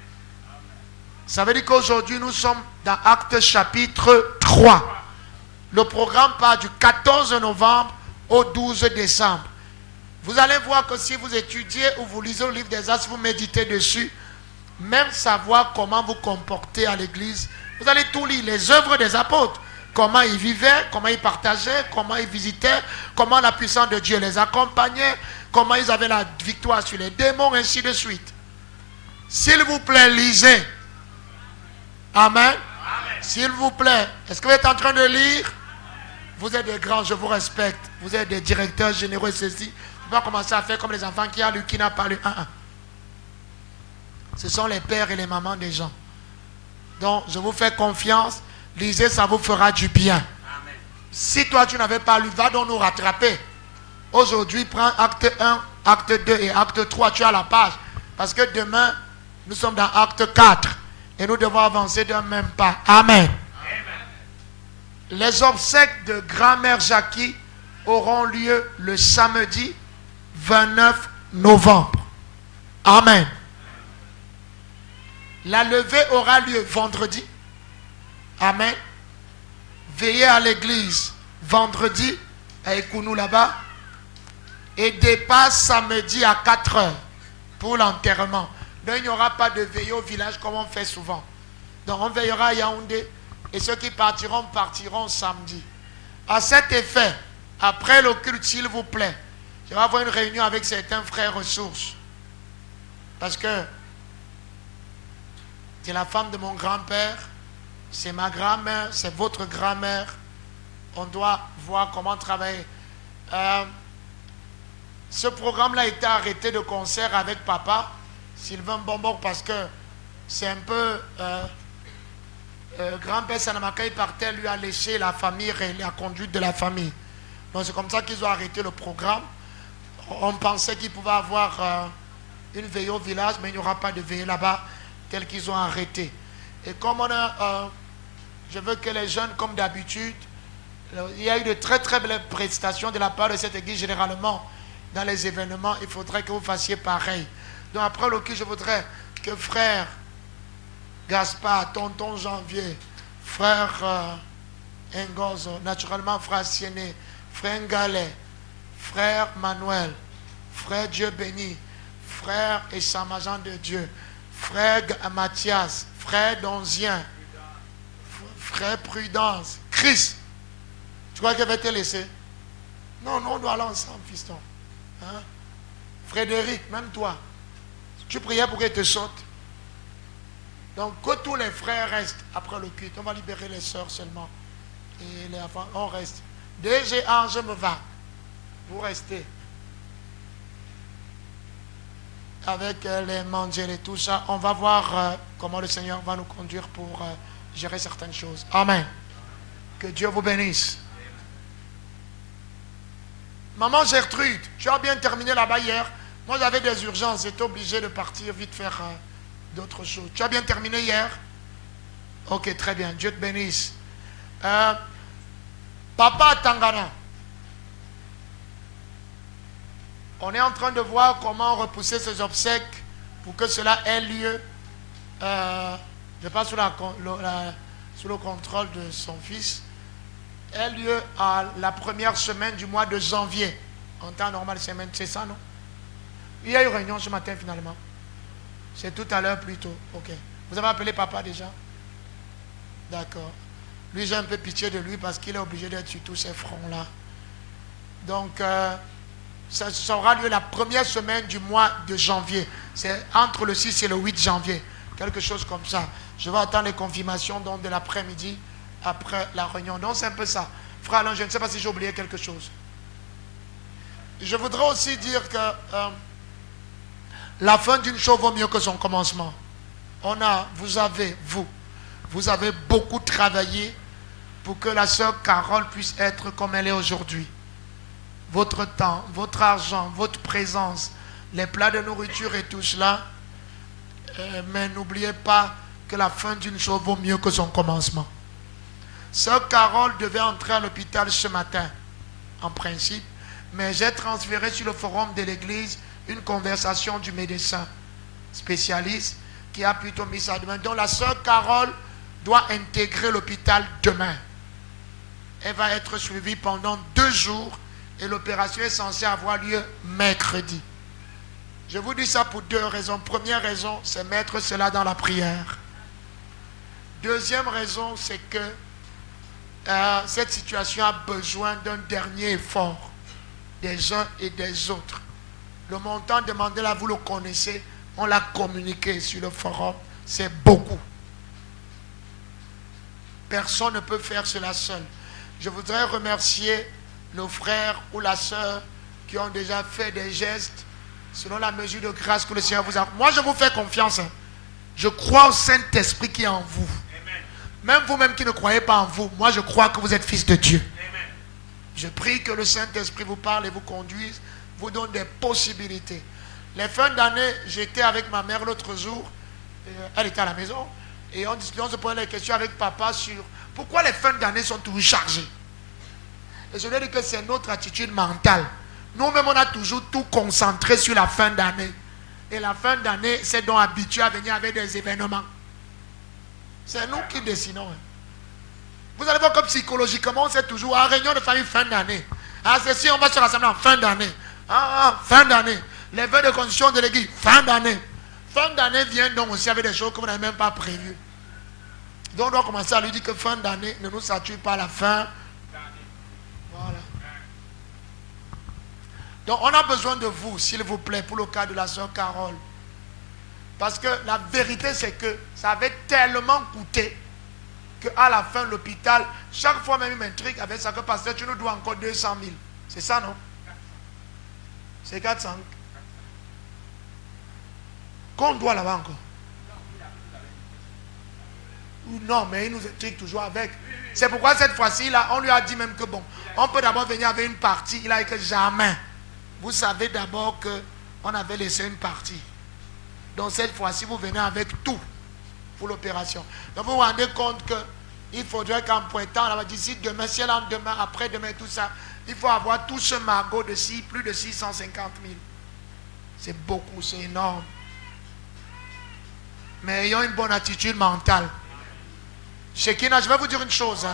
Ça veut dire qu'aujourd'hui nous sommes dans Actes chapitre 3. Le programme part du 14 novembre au 12 décembre. Vous allez voir que si vous étudiez ou vous lisez le livre des Actes, vous méditez dessus, même savoir comment vous comportez à l'église, vous allez tout lire, les œuvres des apôtres. Comment ils vivaient, comment ils partageaient, comment ils visitaient, comment la puissance de Dieu les accompagnait, comment ils avaient la victoire sur les démons, ainsi de suite. S'il vous plaît, lisez. Amen. Amen. S'il vous plaît, est-ce que vous êtes en train de lire? Vous êtes des grands, je vous respecte. Vous êtes des directeurs généraux et ceci. Vous ne pouvez pas commencer à faire comme les enfants qui ont lu, qui n'a pas lu. Ce sont les pères et les mamans des gens. Donc, je vous fais confiance. Lisez, ça vous fera du bien. Amen. Si toi, tu n'avais pas lu, va donc nous rattraper. Aujourd'hui, prends acte 1, acte 2 et acte 3. Tu as la page. Parce que demain, nous sommes dans acte 4. Et nous devons avancer d'un même pas. Amen. Amen. Les obsèques de grand-mère Jackie auront lieu le samedi 29 novembre. Amen. La levée aura lieu vendredi. Amen. Veillez à l'église vendredi avec nous là-bas. Et départ samedi à 4h pour l'enterrement. Donc il n'y aura pas de veillée au village comme on fait souvent. Donc on veillera à Yaoundé. Et ceux qui partiront samedi. À cet effet, après le culte, s'il vous plaît, je vais avoir une réunion avec certains frères ressources. Parce que c'est la femme de mon grand-père. C'est ma grand-mère, c'est votre grand-mère. On doit voir comment travailler. Ce programme-là a été arrêté de concert avec papa, Sylvain Bombok, parce que c'est un peu... grand-père Sanamaka, il partait, lui a laissé la famille et la conduite de la famille. Donc c'est comme ça qu'ils ont arrêté le programme. On pensait qu'ils pouvaient avoir une veillée au village, mais il n'y aura pas de veillée là-bas, telle qu'ils ont arrêté. Et comme on a... je veux que les jeunes, comme d'habitude, il y a eu de très très belles prestations de la part de cette église. Généralement, dans les événements, il faudrait que vous fassiez pareil. Donc après le culte, je voudrais que frère Gaspard, tonton Janvier, frère Ngozo, naturellement frère Siene, frère Ngalet, frère Manuel, frère Dieu béni, frère Essamajan de Dieu, frère Mathias, frère Donzien, frère Prudence, Christ. Tu crois qu'elle va te laisser? Non, non, on doit aller ensemble, fiston. Hein? Frédéric, même toi, tu priais pour qu'elle te saute. Donc que tous les frères restent après le culte. On va libérer les sœurs seulement. Et les enfants, on reste. DG Ange me va. Vous restez. avec les manger et tout ça. On va voir comment le Seigneur va nous conduire pour gérer certaines choses. Amen. Que Dieu vous bénisse. Maman Gertrude, tu as bien terminé là-bas hier. Moi, j'avais des urgences. J'étais obligé de partir vite faire d'autres choses. Tu as bien terminé hier? Ok, très bien. Dieu te bénisse. Papa Tangana. On est en train de voir comment repousser ces obsèques pour que cela ait lieu. Je passe sous le contrôle de son fils. Ait lieu à la première semaine du mois de janvier. En temps normal, c'est ça, non? Il y a eu réunion ce matin finalement. C'est tout à l'heure plus tôt. Ok. Vous avez appelé papa déjà? D'accord. Lui, j'ai un peu pitié de lui parce qu'il est obligé d'être sur tous ces fronts-là. Donc, ça aura lieu la première semaine du mois de janvier. C'est entre le 6 et le 8 janvier. Quelque chose comme ça. Je vais attendre les confirmations donc, de l'après-midi, après la réunion. Donc, c'est un peu ça. Frère Alain, je ne sais pas si j'ai oublié quelque chose. Je voudrais aussi dire que la fin d'une chose vaut mieux que son commencement. Vous avez beaucoup travaillé pour que la sœur Carole puisse être comme elle est aujourd'hui. Votre temps, votre argent, votre présence, les plats de nourriture et tout cela. Mais n'oubliez pas que la fin d'une chose vaut mieux que son commencement. Sœur Carole devait entrer à l'hôpital ce matin, en principe, mais j'ai transféré sur le forum de l'église une conversation du médecin spécialiste qui a plutôt mis ça demain. Donc la sœur Carole doit intégrer l'hôpital demain. Elle va être suivie pendant 2 jours et l'opération est censée avoir lieu mercredi. Je vous dis ça pour 2 raisons. Première raison, c'est mettre cela dans la prière. Deuxième raison, c'est que cette situation a besoin d'un dernier effort des uns et des autres. Le montant demandé là, vous le connaissez, on l'a communiqué sur le forum, c'est beaucoup. Personne ne peut faire cela seul. Je voudrais remercier nos frères ou la sœur qui ont déjà fait des gestes selon la mesure de grâce que le Seigneur vous a. Moi, je vous fais confiance. Je crois au Saint-Esprit qui est en vous. Amen. Même vous-même qui ne croyez pas en vous, moi, je crois que vous êtes fils de Dieu. Amen. Je prie que le Saint-Esprit vous parle et vous conduise, vous donne des possibilités. Les fins d'année, j'étais avec ma mère l'autre jour. Elle était à la maison. Et on se posait les questions avec papa sur pourquoi les fins d'année sont toujours chargées. Et je lui ai dit que c'est notre attitude mentale. Nous-mêmes, on a toujours tout concentré sur la fin d'année. Et la fin d'année, c'est donc habitué à venir avec des événements. C'est nous qui décidons. Vous allez voir comme psychologiquement, on sait toujours, en réunion de famille fin d'année. Ah, c'est si on va se rassembler en fin d'année. Fin d'année. Les vœux de construction de l'église, fin d'année. Fin d'année vient donc aussi avec des choses que vous n'avez même pas prévues. Donc on doit commencer à lui dire que fin d'année ne nous sature pas à la fin. Voilà. Donc on a besoin de vous, s'il vous plaît, pour le cas de la sœur Carole. Parce que la vérité, c'est que ça avait tellement coûté qu'à la fin, l'hôpital, chaque fois même il m'intrigue avec ça, que pasteur, tu nous dois encore 200 000. C'est ça, non? C'est 400. Qu'on doit là-bas encore? Non, mais il nous intrigue toujours avec. C'est pourquoi cette fois-ci, là, on lui a dit même que bon, on peut d'abord venir avec une partie. Il a dit que jamais. Vous savez d'abord qu'on avait laissé une partie. Donc cette fois-ci, vous venez avec tout pour l'opération. Donc vous vous rendez compte qu'il faudrait qu'en pointant, d'ici demain, si elle entre demain, après-demain, tout ça, il faut avoir tout ce magot de plus de 650 000. C'est beaucoup, c'est énorme. Mais ayons une bonne attitude mentale. Shekinah, je vais vous dire une chose.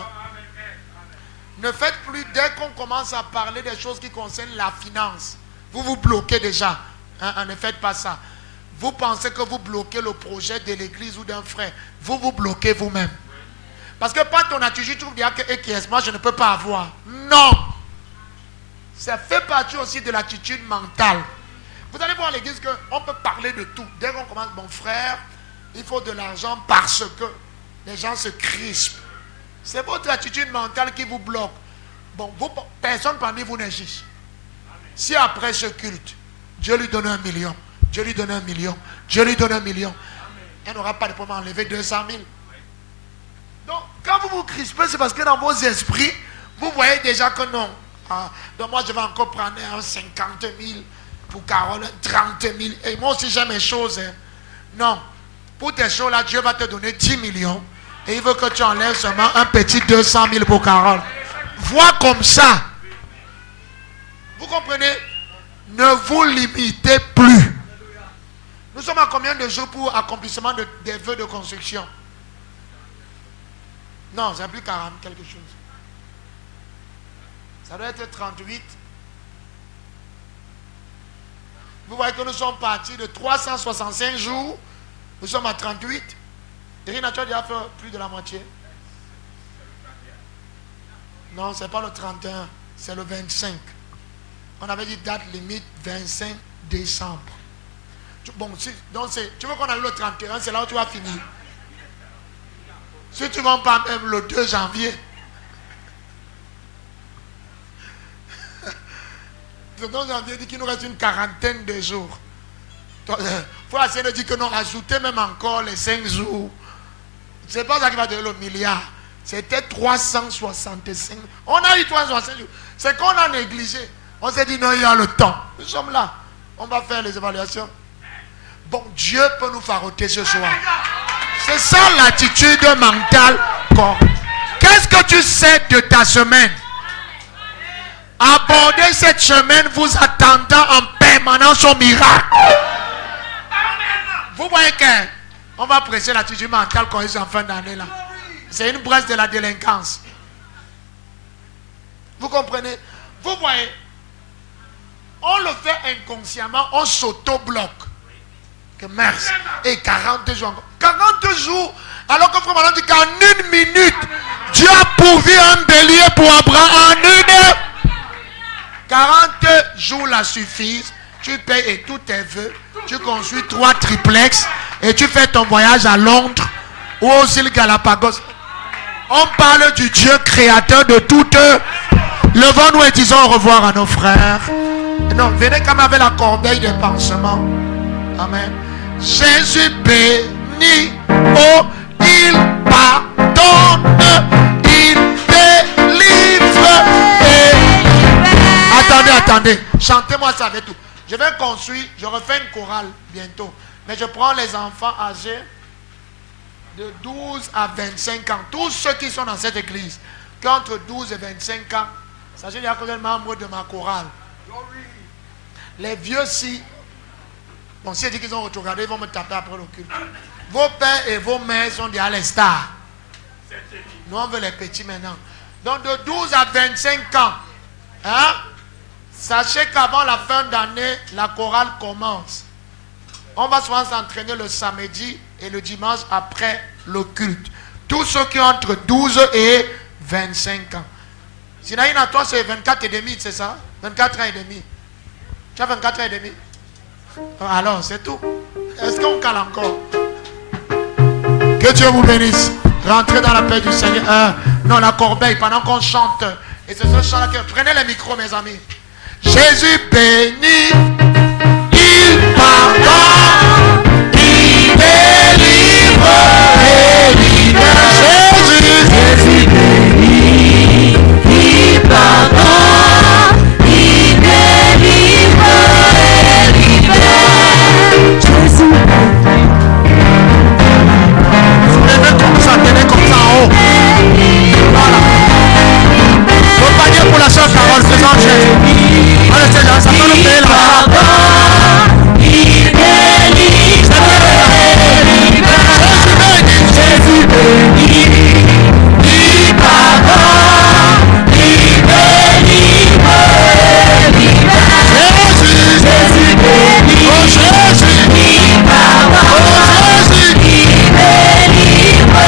Ne faites plus, dès qu'on commence à parler des choses qui concernent la finance, vous vous bloquez déjà. Ne faites pas ça. Vous pensez que vous bloquez le projet de l'église ou d'un frère. Vous vous bloquez vous-même. Parce que par ton attitude, tu vous dis que moi je ne peux pas avoir. Non. Ça fait partie aussi de l'attitude mentale. Vous allez voir à l'église qu'on peut parler de tout. Dès qu'on commence, mon frère, il faut de l'argent parce que les gens se crispent. C'est votre attitude mentale qui vous bloque. Bon, personne parmi vous n'est juge. Si après ce culte, Dieu lui donne 1 million, Dieu lui donne 1 million. Dieu lui donne 1 million. Elle n'aura pas de problème à enlever 200 000. Donc, quand vous vous crispez, c'est parce que dans vos esprits, vous voyez déjà que non. Donc moi, je vais encore prendre 50 000 pour Carole, 30 000. Et moi aussi, j'aime mes choses. Hein. Non. Pour tes choses-là, Dieu va te donner 10 millions. Et il veut que tu enlèves seulement un petit 200 000 pour Carole. Vois comme ça. Vous comprenez? Ne vous limitez plus. Nous sommes à combien de jours pour accomplissement des vœux de construction? Non, c'est plus 40 quelque chose. Ça doit être 38. Vous voyez que nous sommes partis de 365 jours. Nous sommes à 38. Irina, tu as déjà fait plus de la moitié. Non, ce n'est pas le 31, c'est le 25. On avait dit date limite 25 décembre. Bon, donc tu veux qu'on aille le 31, c'est là où tu vas finir. Si tu ne vas pas même le 2 janvier. Le 2 janvier dit qu'il nous reste une quarantaine de jours. Il faut essayer de dire que nous rajoutons même encore les 5 jours. Ce n'est pas ça qui va donner le milliard. C'était 365. On a eu 365 jours. C'est qu'on a négligé. On s'est dit non, il y a le temps. Nous sommes là. On va faire les évaluations. Bon, Dieu peut nous faroter ce soir. C'est ça l'attitude mentale. Qu'est-ce que tu sais de ta semaine? Aborder cette semaine vous attendant en permanence au miracle. Vous voyez qu'on va presser l'attitude mentale qu'on est en fin d'année là. C'est une brèche de la délinquance. Vous comprenez? Vous voyez, on le fait inconsciemment, on s'auto-bloque. Que merci. Et 40 jours encore. 40 jours, alors que frère Manon dit qu'en 1 minute, Dieu a pourvu un bélier pour Abraham en 40 jours la suffisent. Tu payes et tous tes vœux. Tu construis 3 triplex et tu fais ton voyage à Londres ou aux îles Galapagos. On parle du Dieu créateur de toutes. Levons-nous et disons au revoir à nos frères. Non, venez quand même avec la corbeille des pansements. Amen. Jésus bénit. Oh, il pardonne. Il délivre. Attendez. Chantez-moi ça avec tout. Je vais construire, je refais une chorale bientôt. Mais je prends les enfants âgés de 12 à 25 ans. Tous ceux qui sont dans cette église, qui ont entre 12 et 25 ans, sachez qu'il y a que les membres de ma chorale. Les vieux, si, bon, si ils disent qu'ils ont regardé, ils vont me taper après le culte. Vos pères et vos mères sont déjà les stars. Nous, on veut les petits maintenant. Donc, de 12 à 25 ans, hein, sachez qu'avant la fin d'année, la chorale commence. On va souvent s'entraîner le samedi et le dimanche après le culte. Tous ceux qui ont entre 12 et 25 ans. Sinaïne, à toi, c'est 24 et demi, c'est ça? 24 ans et demi. Tu as 24 ans et demi? Alors, c'est tout. Est-ce qu'on cale encore? Que Dieu vous bénisse. Rentrez dans la paix du Seigneur. Non, la corbeille, pendant qu'on chante. Et c'est ce chant-là que... Prenez les micros, mes amis. Jésus bénit. Il pardonne. Il délivre. Et libère. Jésus bénit. Il pardonne. Il délivre. Et libère. Jésus tenez comme ça en haut. Voilà. Faut pas dire pour la soeur Carole, faisons Jésus. Allez, c'est là, ça peut nous payer la Jésus bénit. Il pardonne. Il délivre. Jésus bénit. Oh Jésus. Il pardonne. Oh Jésus. Il délivre.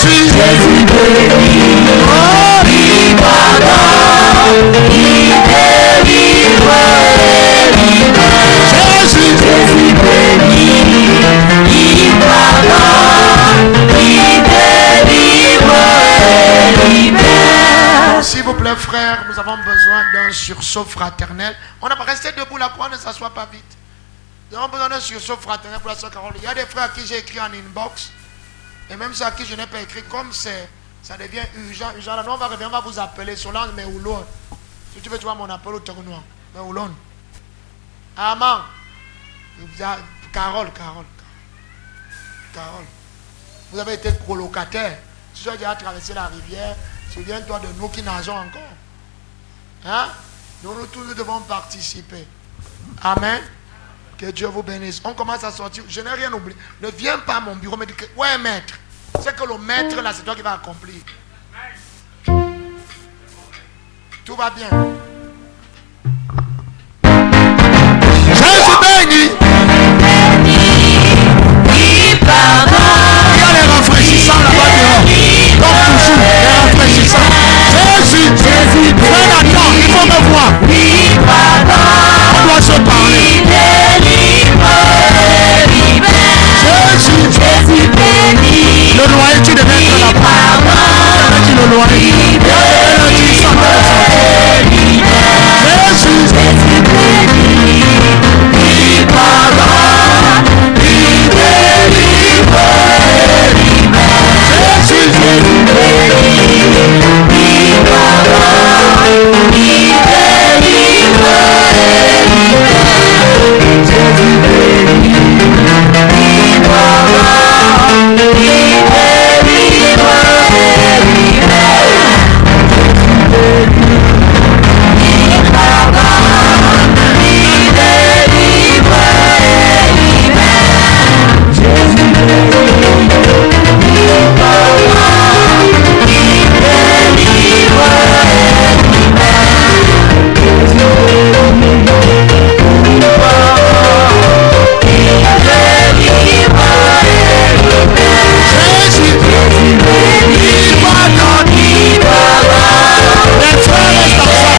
Jésus bénit, oh, il pardonne, il délivre et libère. Jésus bénit, il pardonne, il délivre et libère. S'il vous plaît, frères, nous avons besoin d'un sursaut fraternel. On n'a pas resté debout là, quoi, on ne s'assoit sois pas vite. Nous avons besoin d'un sursaut fraternel pour la soeur Carole. Il y a des frères à qui j'ai écrit en inbox. Et même ceux à qui je n'ai pas écrit, comme ça devient urgent. Là, nous, on va revenir, on va vous appeler. Solange, mais Oulon. Si tu veux, tu vois mon appel au tournoi. Mais Oulon. Amen. Carole. Vous avez été colocataire. Si tu as déjà traversé la rivière, souviens-toi de nous qui nageons encore. Hein? Donc nous tous nous devons participer. Amen. Que Dieu vous bénisse. On commence à sortir. Je n'ai rien oublié. Ne viens pas à mon bureau me dire que, ouais, maître. C'est que le maître là, c'est toi qui vas accomplir. Tout va bien.